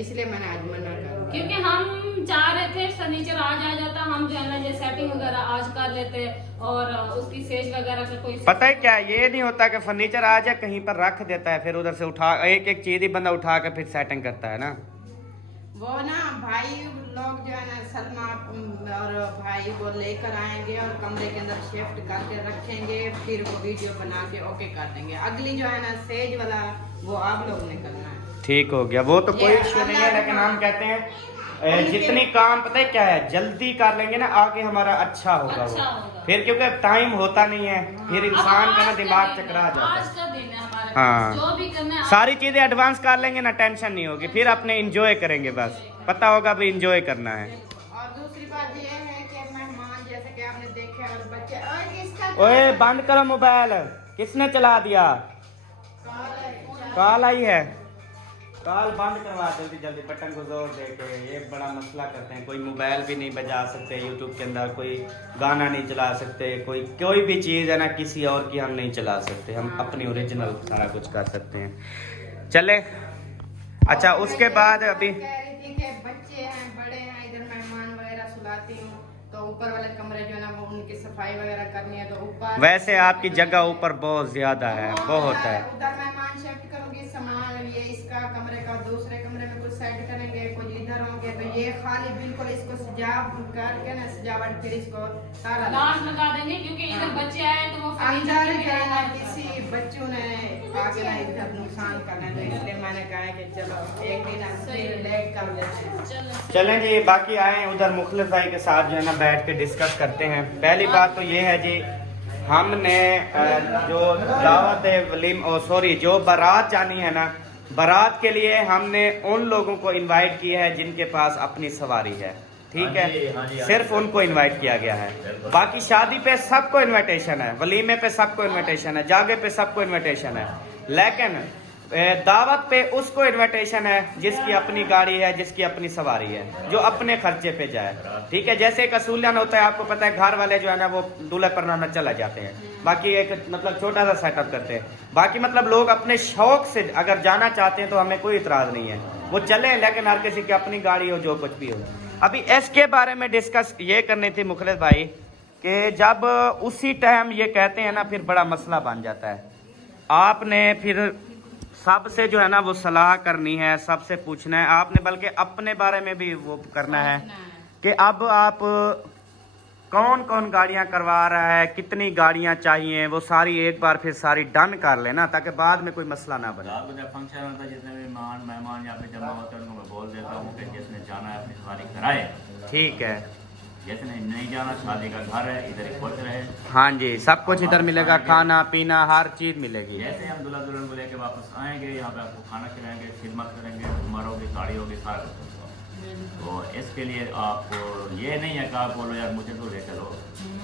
इसलिए मैंने आज मना कर, क्योंकि हम चाह रहे थे फर्नीचर आज आ जाता, हम जो है ना ये सेटिंग वगैरह आज कर लेते, और उसकी सेज वगैरह का कोई पता है क्या, ये नहीं होता कि फर्नीचर आ जाए कहीं पर रख देता है, फिर उधर से उठा एक एक चीज ही बंदा उठा के फिर सेटिंग करता है ना। वो ना भाई लोग जो है ना सलमा और भाई वो लेकर आएंगे और कमरे के अंदर शिफ्ट करके रखेंगे, फिर वो वीडियो बना के ओके कर देंगे। अगली जो है ना सेज वाला वो आप लोग ने करना है। ठीक हो गया, वो तो कोई इश्यू नहीं है, लेकिन हम कहते हैं जितनी काम पता है क्या है, जल्दी कर लेंगे ना आगे हमारा अच्छा होगा वो। फिर क्योंकि टाइम होता नहीं है, फिर इंसान का ना दिमाग चकरा जाता है। आज का दिन है हमारा, हाँ जो भी करना है सारी चीजें एडवांस कर लेंगे ना, टेंशन नहीं होगी, फिर अपने इंजॉय करेंगे, बस पता होगा भी इंजॉय करना है। और दूसरी बात ये है कि मेहमान जैसे कि आपने देखे और बच्चे, और इसका ओए बंद करो मोबाइल, किसने चला दिया? कॉल आई है, कॉल बंद करवा जल्दी जल्दी, बटन को जोर दे के। ये बड़ा मसला करते हैं, कोई मोबाइल भी नहीं बजा सकते यूट्यूब के अंदर, कोई गाना नहीं चला सकते, कोई भी चीज़ है ना किसी और की हम नहीं चला सकते, हम अपनी ओरिजिनल सारा कुछ कर सकते हैं। चले अच्छा, उसके बाद अभी कह रही थी कि बच्चे हैं, बड़े हैं, इधर मेहमान वगैरह सुलाती हूँ, तो ऊपर वाले कमरे जो है ना वो उनकी सफाई वगैरह करनी है, तो ऊपर वैसे आपकी जगह ऊपर बहुत ज्यादा है, बहुत है। उधर मेहमान शिफ्ट करूंगी, सामान ये इसका कमरे का दूसरे कमरे में कुछ सेट करेंगे, कुछ इधर होंगे, तो ये खाली बिल्कुल इसको सजा करके ना सजावट, फिर इसको ताला लगा देंगे, क्योंकि इधर बच्चे आए तो वो अंदर जाना, किसी बच्चों ने आके ना इधर नुकसान करना, तो इसलिए मैंने कहा है कि चलो एक दिन लेट कर लेते हैं। चलें जी, बाकी आए उधर मुखलिस भाई के साथ जो है ना बैठ के डिस्कस करते हैं। पहली बात तो ये है जी, हमने जो दावत वलीम सॉरी जो बारात जानी है ना, बारात के लिए हमने उन लोगों को इनवाइट किया है जिनके पास अपनी सवारी है, ठीक है, सिर्फ उनको इनवाइट किया गया है। बाकी शादी पे सबको इनविटेशन है, वलीमे पे सबको इनविटेशन है, जागे पे सबको इनविटेशन है, लेकिन दावत पे उसको इनविटेशन है जिसकी अपनी गाड़ी है, जिसकी अपनी सवारी है, जो अपने खर्चे पे जाए, ठीक है। जैसे एक असूलियन होता है, आपको पता है, घर वाले जो है ना वो दूल्हे परनाना चला जाते हैं, बाकी एक मतलब छोटा सा सेटअप करते हैं, बाकी मतलब लोग अपने शौक से अगर जाना चाहते हैं तो हमें कोई इतराज नहीं है, वो चले, लेकिन हर किसी की अपनी गाड़ी हो, जो कुछ भी हो। अभी इसके बारे में डिस्कस ये करनी थी मुखलिस भाई कि जब उसी टाइम ये कहते हैं ना, फिर बड़ा मसला बन जाता है। आपने फिर सबसे जो है ना वो सलाह करनी है, सबसे पूछना है आपने, बल्कि अपने बारे में भी वो करना है कि अब आप कौन कौन गाड़ियां करवा रहा है, कितनी गाड़ियां चाहिए, वो सारी एक बार फिर सारी डन कर लेना, ताकि बाद में कोई मसला ना बने। जब फंक्शन होता है, जितने भी मेहमान यहाँ पे जमा होते हैं उनको मैं बोल देता हूँ कि जिसने जाना है अपनी सवारी कराए, ठीक है। जिसने नहीं जाना, शादी का घर है, इधर ही पहुँच रहे। हाँ जी, सब कुछ इधर मिलेगा, खाना पीना हर चीज मिलेगी। जैसे हम दुल्हा दुल्हन को लेके वापस आएंगे, यहाँ पे आपको खाना खिलाएंगे, खिदमत करेंगे, घुमर होगी, साड़ी होगी, सारा कुछ। तो इसके लिए आपको ये नहीं है कि आप बोलो यार मुझे तो ले चलो,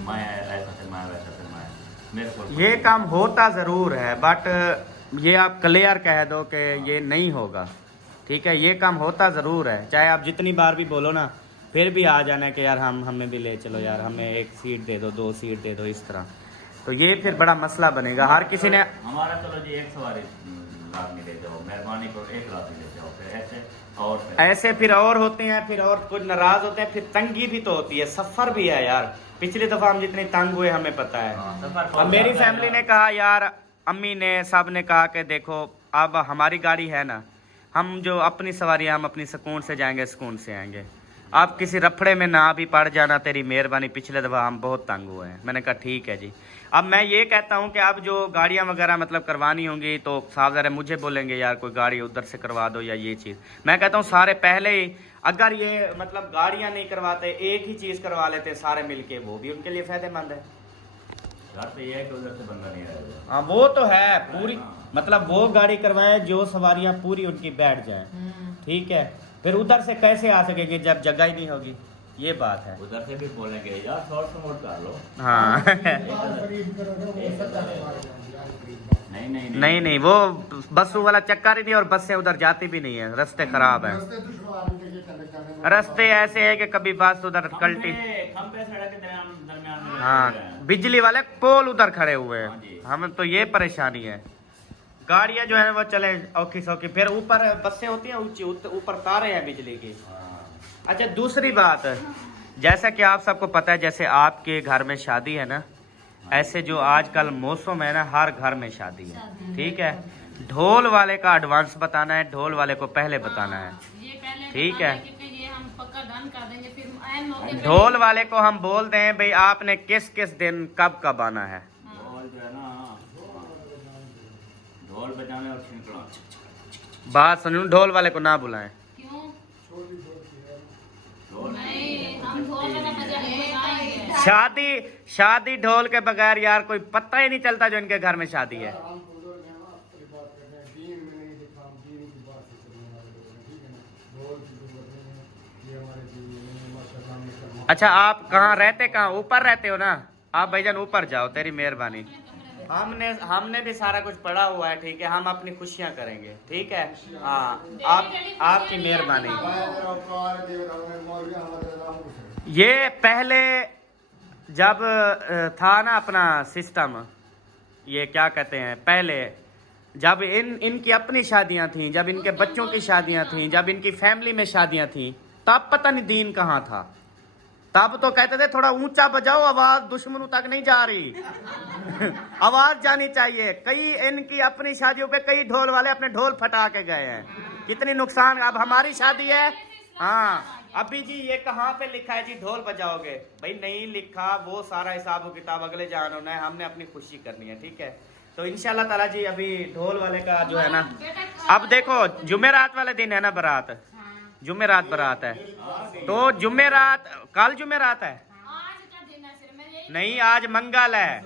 मैं ऐसा फिर वैसा फिर मेरे को ये काम होता ज़रूर है, बट ये आप क्लियर कह दो कि ये नहीं होगा, ठीक है। ये काम होता ज़रूर है, चाहे आप जितनी बार भी बोलो ना, फिर भी आ जाना कि यार हमें भी ले चलो यार, हमें एक सीट दे दो, 2 सीट दे दो, इस तरह, तो ये फिर बड़ा मसला बनेगा। हर किसी ने हमारा चलो जी एक सवारी आदमी ले जाओ, मेहरबानी करो एक आदमी ले जाओ, फिर ऐसे फिर और होते हैं, फिर और कुछ नाराज होते हैं, फिर तंगी भी तो होती है, सफर भी है यार। पिछली दफा हम जितने तंग हुए हमें पता है। अब मेरी फैमिली ने कहा यार, अम्मी ने सब ने कहा कि देखो अब हमारी गाड़ी है ना, हम जो अपनी सवारी हम अपनी सुकून से जाएंगे, सुकून से आएंगे, आप किसी रफड़े में ना भी पड़ जाना, तेरी मेहरबानी। पिछले दफ़ा हम बहुत तंग हुए हैं। मैंने कहा ठीक है जी। अब मैं ये कहता हूँ कि अब जो गाड़ियाँ वगैरह मतलब करवानी होंगी तो साफ ज़रा मुझे बोलेंगे यार कोई गाड़ी उधर से करवा दो या ये चीज़। मैं कहता हूँ सारे पहले ही अगर ये मतलब गाड़ियाँ नहीं करवाते, एक ही चीज़ करवा लेते सारे मिलके, वो भी उनके लिए फ़ायदेमंद है। तो ये है कि उधर से बंदा नहीं आएगा। हाँ वो तो है, पूरी मतलब वो गाड़ी करवाए जो सवारियाँ पूरी उनकी बैठ जाए, ठीक है। फिर उधर से कैसे आ सकेंगे जब जगह ही नहीं होगी, ये बात है। उधर से भी बोलेंगे यार शॉर्ट से मोड़ कर लो। हाँ नहीं वो बसों वाला चक्कर ही नहीं, और बसें उधर जाती भी नहीं है, रास्ते खराब है, रास्ते ऐसे है कि कभी बस उधर कल्टी। हाँ बिजली वाले पोल उधर खड़े हुए हैं, हमें तो ये परेशानी है। गाड़ियाँ जो है वो चले औखी सौखी, फिर ऊपर बसें होती हैं ऊंची, ऊपर तारे हैं बिजली की। अच्छा दूसरी बात, जैसा कि आप सबको पता है, जैसे आपके घर में शादी है ना, ऐसे जो आजकल मौसम है ना, हर घर में शादी है, ठीक है। ढोल वाले का एडवांस बताना है, ढोल वाले को पहले बताना है, ठीक है। ढोल वाले को हम बोल दें भाई आपने किस किस दिन कब कब आना है। ढोल बजाने और छिंकना, बात सुनो, ढोल वाले को ना बुलाएं। शादी ढोल के बगैर यार कोई पता ही नहीं चलता जो इनके घर में शादी है। अच्छा आप कहाँ रहते, कहाँ ऊपर रहते हो ना आप भाईजान, ऊपर जाओ, तेरी मेहरबानी। हमने भी सारा कुछ पढ़ा हुआ है, ठीक है। हम अपनी खुशियाँ करेंगे, ठीक है। हाँ, आपकी मेहरबानी। ये पहले जब था ना अपना सिस्टम, ये क्या कहते हैं, पहले जब इनकी अपनी शादियां थी, जब इनके बच्चों की शादियां थी, जब इनकी फैमिली में शादियां थी, तब पता नहीं दीन कहाँ था। तब तो कहते थे थोड़ा ऊंचा बजाओ, आवाज दुश्मनों तक नहीं जा रही आवाज जानी चाहिए। कई इनकी अपनी शादियों पे कई ढोल वाले अपने ढोल फटा के गए हैं, कितनी नुकसान। अब हमारी शादी है, हाँ, अभी जी ये कहाँ पे लिखा है जी ढोल बजाओगे? भाई नहीं लिखा, वो सारा हिसाब किताब अगले जान होना है, हमने अपनी खुशी करनी है, ठीक है। तो इंशाल्लाह ताला जी अभी ढोल वाले का जो है ना, अब देखो जुमेरात वाले दिन है ना बारात, जुमेरात बारात है, तो जुमेरात, कल जुमेरात है नहीं, आज मंगल है।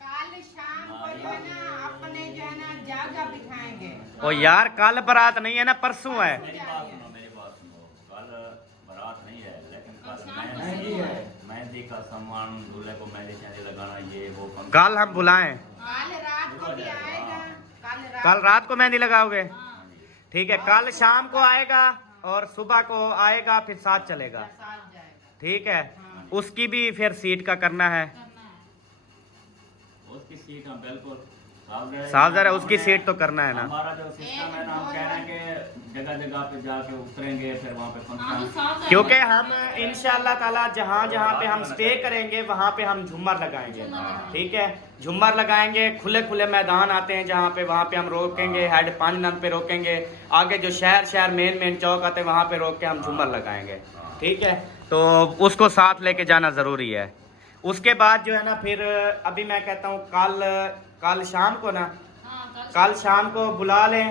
कल शाम को जो है ना अपने जो है ना जागा बिठाएंगे। ओ यार कल बारात नहीं है ना, परसों है। मेरी बात सुनो, कल बारात नहीं है, लेकिन कल मेहंदी का सामान, दूल्हे को मेहंदी चेहरे लगाना, ये वो कल हम बुलाएं, कल रात को भी आएगा। कल रात को मेहंदी लगाओगे? ठीक है, कल शाम को आएगा और सुबह को आएगा, फिर साथ चलेगा, ठीक है। उसकी भी फिर सीट का करना है, उसकी सीट हम बिल्कुल साफ है, उसकी सीट तो करना है ना। हमारा जो सिस्टम है ना, हम कह रहे हैं कि जगह जगह पे जाके उतरेंगे, फिर वहाँ पे फंक्शन, क्योंकि हम इंशाल्लाह ताला जहाँ जहाँ पे हम स्टे करेंगे वहाँ पे हम झूमर लगाएंगे, ठीक है। झूमर लगाएंगे, खुले खुले मैदान आते हैं जहाँ पे, वहाँ पे हम रोकेंगे, हेड 5 नंबर पे रोकेंगे, आगे जो शहर मेन चौक आते हैं वहाँ पे रोक के हम झूमर लगाएंगे, ठीक है। तो उसको साथ लेके जाना जरूरी है। उसके बाद जो है ना, फिर अभी मैं कहता हूँ कल शाम को ना, कल शाम को बुला लें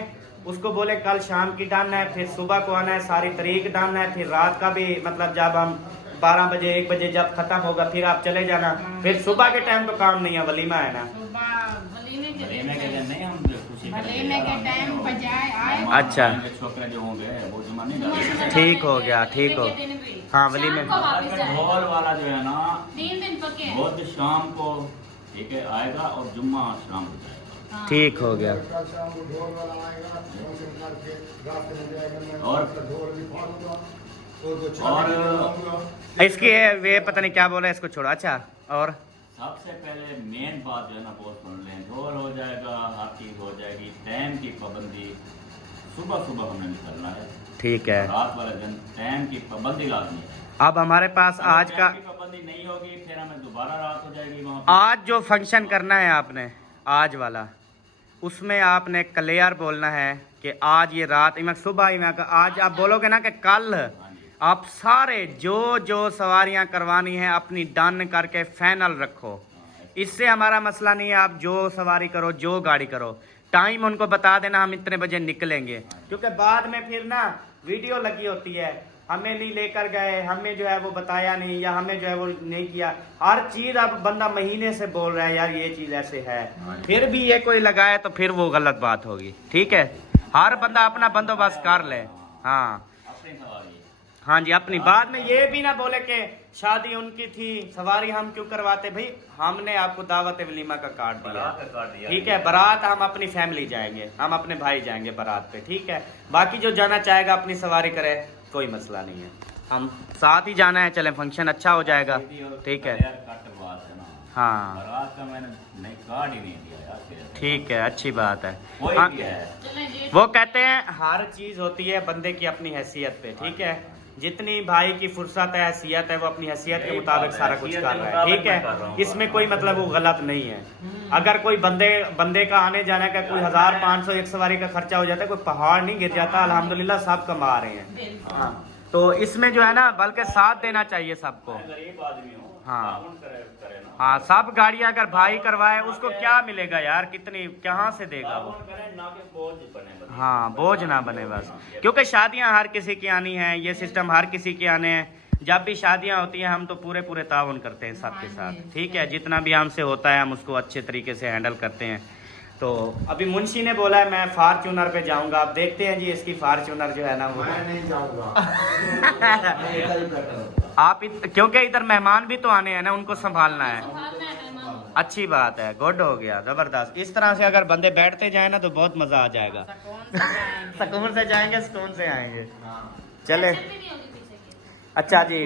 उसको, बोले कल शाम की डन है, फिर सुबह को आना है, सारी तारीख डन है, फिर रात का भी, मतलब जब हम 12 बजे 1 बजे जब खत्म होगा फिर आप चले जाना, फिर सुबह के टाइम तो काम नहीं है, वलीमा है ना। वलीमे के दिन नहीं, हम खुशी वलीमे के टाइम बजाए आए, अच्छा, छोकरे जो होंगे वो जुम्मा नहीं डालेंगे। ठीक हो गया, ठीक हो, हाँ वलीमे। ढोल वाला जो है ना 3 दिन पक्के, बुध शाम को, ठीक है, आएगा और जुम्मा शाम को जाएगा, ठीक हो गया। और इसकी वे पता नहीं क्या बोला, इसको छोड़ो। अच्छा, और सबसे पहले मेन बात जो है ना वो सुन लें, ढोल हो जाएगा, हाथी हो जाएगी, टाइम की पाबंदी, सुबह सुबह हमने निकलना है, ठीक है। रात वाले दिन टाइम की पाबंदी लाजमी है। अब हमारे पास आज का पाबंदी नहीं होगी, फिर हमें दोबारा रात हो जाएगी वहाँ। आज जो फंक्शन करना है आपने, आज वाला, उसमें आपने क्लियर बोलना है कि आज ये रात मैं सुबह ही मैं, आज आप बोलोगे ना कि कल आप सारे जो सवारियां करवानी है अपनी डन करके फाइनल रखो। इससे हमारा मसला नहीं है, आप जो सवारी करो, जो गाड़ी करो, टाइम उनको बता देना, हम इतने बजे निकलेंगे, क्योंकि बाद में फिर ना वीडियो लगी होती है, हमें नहीं लेकर गए, हमें जो है वो बताया नहीं, या हमें जो है वो नहीं किया। हर चीज अब बंदा महीने से बोल रहा है यार ये चीज ऐसे है, फिर भी ये कोई लगाए तो फिर वो गलत बात होगी, ठीक है। हर बंदा अपना बंदोबस्त कर ले, हाँ हाँ जी, अपनी। बाद में ये भी ना बोले कि शादी उनकी थी, सवारी हम क्यों करवाते। भाई हमने आपको दावत वलीमा का कार्ड दिया, ठीक है। बारात हम अपनी फैमिली जाएंगे, हम अपने भाई जाएंगे बारात पे, ठीक है। बाकी जो जाना चाहेगा अपनी सवारी करे, कोई मसला नहीं है, हम साथ ही जाना है, चले फंक्शन अच्छा हो जाएगा, ठीक है। हाँ ठीक है, अच्छी बात है। वो कहते हैं हर चीज होती है बंदे की अपनी हैसियत पे, ठीक है। जितनी भाई की फुर्सत है, हैसियत है, वो अपनी हैसियत के मुताबिक सारा कुछ कर रहा है, ठीक है। इसमें कोई मतलब वो गलत नहीं है। अगर कोई बंदे का आने जाने का कोई 1500 एक सवारी का खर्चा हो जाता है, कोई पहाड़ नहीं गिर जाता, अल्हम्दुलिल्लाह सब कमा रहे हैं। हाँ, तो इसमें जो है ना बल्कि साथ देना चाहिए सबको। हाँ हाँ, सब गाड़ियाँ अगर भाई करवाए उसको क्या मिलेगा यार, कितनी कहाँ से देगा वो। हाँ, बोझ ना बने बस, क्योंकि शादियाँ हर किसी की आनी है, ये सिस्टम हर किसी के आने हैं। जब भी शादियाँ होती हैं हम तो पूरे ताउन करते हैं सबके साथ, ठीक है। जितना भी हमसे होता है हम उसको अच्छे तरीके से हैंडल करते हैं। तो अभी मुंशी ने बोला है मैं फार्चूनर पे जाऊंगा, आप देखते हैं जी इसकी फार्चूनर जो है ना वो मैं नहीं जाऊंगा आप क्योंकि इधर मेहमान भी तो आने हैं ना, उनको संभालना है। अच्छी बात है, गुड हो गया, जबरदस्त। इस तरह से अगर बंदे बैठते जाए ना तो बहुत मजा आ जाएगा। सुकून से जाएंगे, सुकून से आएंगे। चले, अच्छा जी।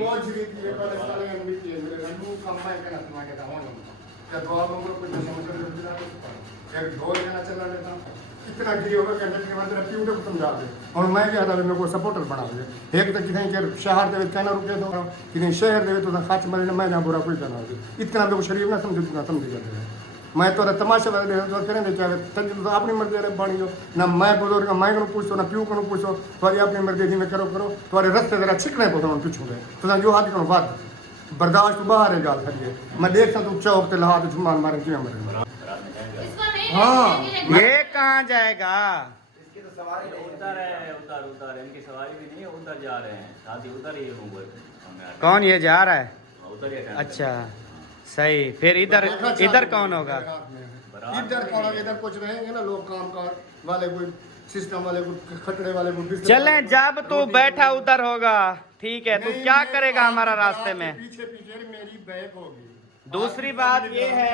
इतना गिरी होगा कि प्यू को समझा दे। और मैं क्या था मेरे को सपोर्टर बना दे। एक तो किसी के शहर के कहना रुके तो किसी शहर दे तो खर्च मरे मैं ना बुरा कोई करना इतना मेरे को शरीर ना समझ इतना समझी जाते मैं तो तमाशा वाले तो करें तो अपनी मर्जी बनी हो ना मैं बुजुर्ग मैं को पूछो ना प्यू को पूछो थोड़ी अपनी मर्जी में करो थोड़े रस्ते जरा छिकने को पीछू गए तो जो हाथ करो बात बर्दाश्त बाहर है गाल खड़ी मैं देखता तू चौक ते लहा झुमान मारे क्यों मरे। हाँ ये कहाँ जाएगा? इसकी तो सवारी उधर है, उधर इनकी सवारी भी नहीं है, उधर जा रहे हैं, शादी उधर ही है। कौन ये जा रहा है? उधर ही। अच्छा सही, फिर इधर कौन होगा? इधर कौन होगा? इधर कुछ रहेंगे ना लोग काम कार वाले कोई सिस्टम वाले कोई खटड़े वाले कोई। चले, जब तू बैठा उधर होगा ठीक है, तू क्या करेगा हमारा रास्ते में? पीछे पीछे मेरी बैग होगी। दूसरी बात ये है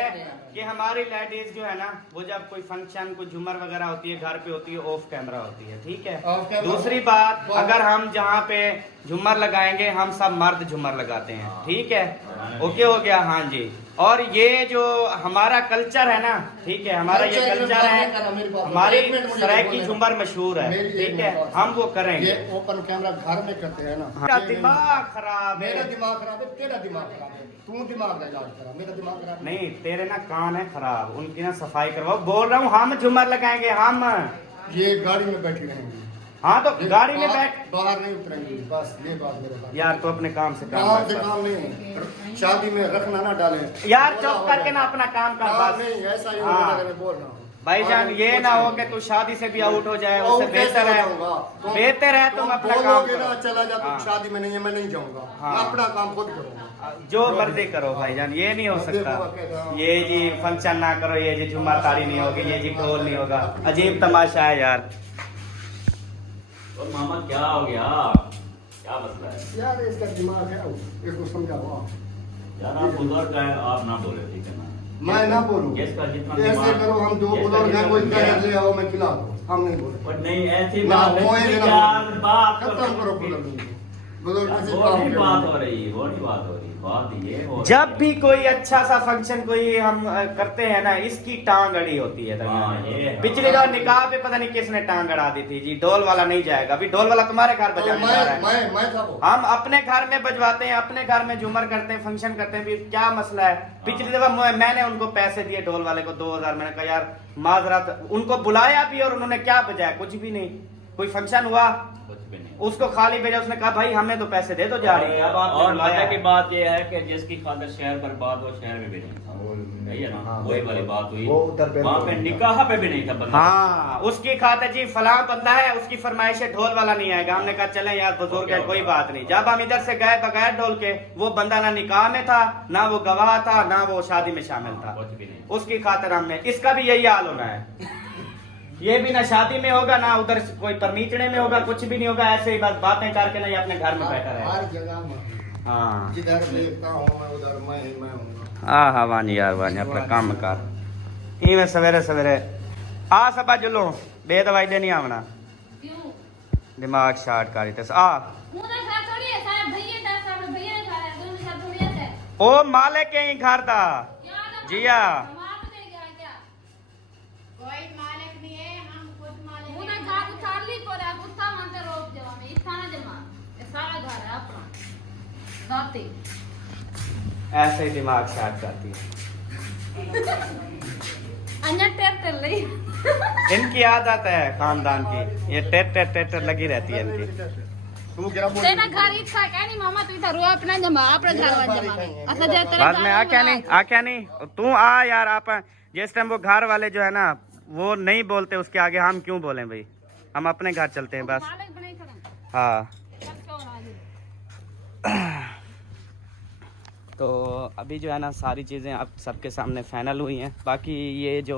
कि हमारी लेडीज जो है ना वो जब कोई फंक्शन कोई झूमर वगैरह होती है घर पे होती है, ऑफ कैमरा होती है, ठीक है। दूसरी बात, अगर हम जहाँ पे झूमर लगाएंगे हम सब मर्द झूमर लगाते हैं, ठीक है, ओके हो गया। हाँ जी। और ये जो हमारा कल्चर है ना, ठीक है, हमारा ये कल्चर है, हमारी सरायकी झूमर मशहूर है, ठीक है, हम वो करेंगे। ओपन कैमरा घर में करते हैं ना। मेरा दिमाग खराब है। मेरा दिमाग खराब है, तेरा दिमाग खराब है, तू दिमाग का इलाज करा, मेरा दिमाग खराब नहीं, तेरे ना कान है खराब, उनकी ना सफाई करवाओ। बोल रहा हूँ हम झूमर लगाएंगे हम। ये गाड़ी में बैठी रहेंगी। हाँ तो गाड़ी में बैठ, बाहर नहीं उतरेंगी, बस ये बात मेरे पास। यार तो अपने काम से काम नहीं, शादी में रखना ना डाले यार, चुप करके ना अपना काम कर बस। नहीं ऐसा ही मैं बोल रहा हूँ भाईजान, ये ना हो कि तू शादी से भी आउट हो जाए, उससे बेहतर है तुम अपना काम करो। चला जा, तुम शादी में नहीं है, मैं नहीं जाऊंगा, मैं अपना काम खुद करूंगा, जो मर्जी करो भाईजान, ये नहीं हो सकता। ये जी फंक्शन ना करो, ये जी झूमर ताड़ी नहीं होगी, ये जी ढोल नहीं होगा, अजीब तमाशा है यार। और मामा क्या हो गया, क्या मसला है यार? इसका दिमाग है, इसको समझाओ यार। आप बुजुर्ग हैं, आप ना बोले, ठीक है ना? मैं ना बोलूं, जिसका जितना ऐसे करो, हम दो बुजुर्ग हैं, कोई कह ले आओ मैं खिला दो, हम नहीं बोले। और नहीं ऐसी ना बात होए बात खत्म करो बुजुर्ग किसी वो काम नहीं के बात हो रही, वो नहीं बात हो रही, बात ये हो जब भी कोई अच्छा सा फंक्शन कोई हम करते हैं ना, इसकी टांग अड़ी होती है दरमियान में। पिछली बार निकाह पे पता नहीं किसने टांग अड़ा दी थी जी, ढोल वाला नहीं जाएगा। अभी ढोल वाला तुम्हारे घर बजाने जा रहा है, हम अपने घर में बजवाते हैं, अपने घर में झूमर करते हैं, फंक्शन करते हैं, फिर क्या मसला है? पिछली दफा मैंने उनको पैसे दिए ढोल वाले को 2000, मैंने कहा यार माजरत, उनको बुलाया भी और उन्होंने क्या बजाया? कुछ भी नहीं। कोई फंक्शन हुआ उसको खाली भेजा, उसने कहा भाई हमें तो पैसे दे दो जा रही है। और मजा की बात यह है कि जिसकी खातिर शहर बर्बाद हो, शहर में भी नहीं था, है ना? वही वाली बात हुई, वहाँ पे निकाह पे भी नहीं था बंदा। हाँ, उसकी खातिर जी फलां बंदा है, उसकी फरमाइश है ढोल वाला नहीं आएगा। हमने कहा चले यार बुजुर्ग है, कोई बात नहीं। जब हम इधर से गए बगैर ढोल के, वो बंदा ना निकाह में था, ना वो गवाह था, ना वो शादी में शामिल था, उसकी खातिर हमने। इसका भी यही हाल होना है, ये भी ना शादी में होगा ना उधर कोई परमीचने में होगा, कुछ भी नहीं होगा, ऐसे ही बस बातें करके ना ये अपने घर में बैठा रहे। हर जगह हाँ, जिधर देखता हूँ मैं उधर मैं हूँ। हाँ वानी यार वानी, अपना काम कर। इवें सवेरे सवेरे आ सबा जुलो बे दवाई देनी आवना, दिमाग शार्ट करी ते आ ओ मालिक के ही घर दा जिया। ऐसे ही दिमाग शार्ट करती है। इनकी आदत है खानदान की, ये टेट लगी रहती है इनकी। तेरा घर इतना क्या नहीं मामा, तू इधर रो अपना जमा, अपना घर जमा। अच्छा जा तेरा बाद में आ क्या नहीं तू आ यार। आप जिस टाइम वो घर वाले जो है ना वो नहीं बोलते, उसके आगे हम क्यों बोलें भाई? हम अपने घर चलते हैं बस। हाँ तो अभी जो है ना सारी चीज़ें आप सबके सामने फाइनल हुई हैं। बाकी ये जो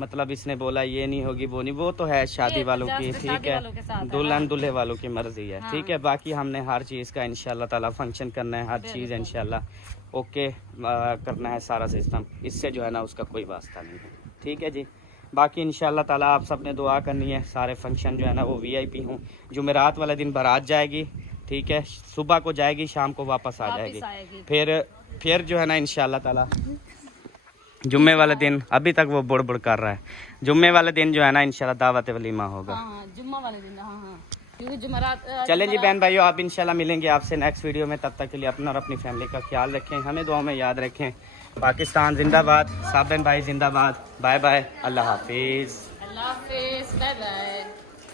मतलब इसने बोला ये नहीं होगी वो नहीं, वो तो है शादी वालों की, ठीक है, दुल्हन दूल्हे वालों की मर्जी है, ठीक है। बाकी हमने हर चीज़ का इंशाल्लाह ताला फंक्शन करना है, हर चीज़ इंशाल्लाह ओके करना है, सारा सिस्टम, इससे जो है ना उसका कोई वास्ता नहीं है, ठीक है जी। बाकी इंशाल्लाह ताला आप सब ने दुआ करनी है, सारे फंक्शन जो है ना वो VIP हूँ। जुमेरात वाले दिन बारात जाएगी, ठीक है, सुबह को जाएगी, शाम को वापस आ जाएगी। फिर जो है ना इंशाल्लाह ताला जुम्मे वाले दिन, अभी तक वो बुड़ कर रहा है, जुम्मे वाले दिन जो है ना इंशाल्लाह दावत वलीमा होगा। जुम्मा वाले दिन, क्योंकि जुमेरात। चलें जी बहन भाइयों, आप इंशाल्लाह मिलेंगे आपसे नेक्स्ट वीडियो में। तब तक के लिए अपना और अपनी फैमिली का ख्याल रखें, हमें दुआ में याद रखें। पाकिस्तान जिंदाबाद, साबिन भाई जिंदाबाद। बाय बाय, अल्लाह हाफिज़। अल्लाह हाफिज़, बाय बाय।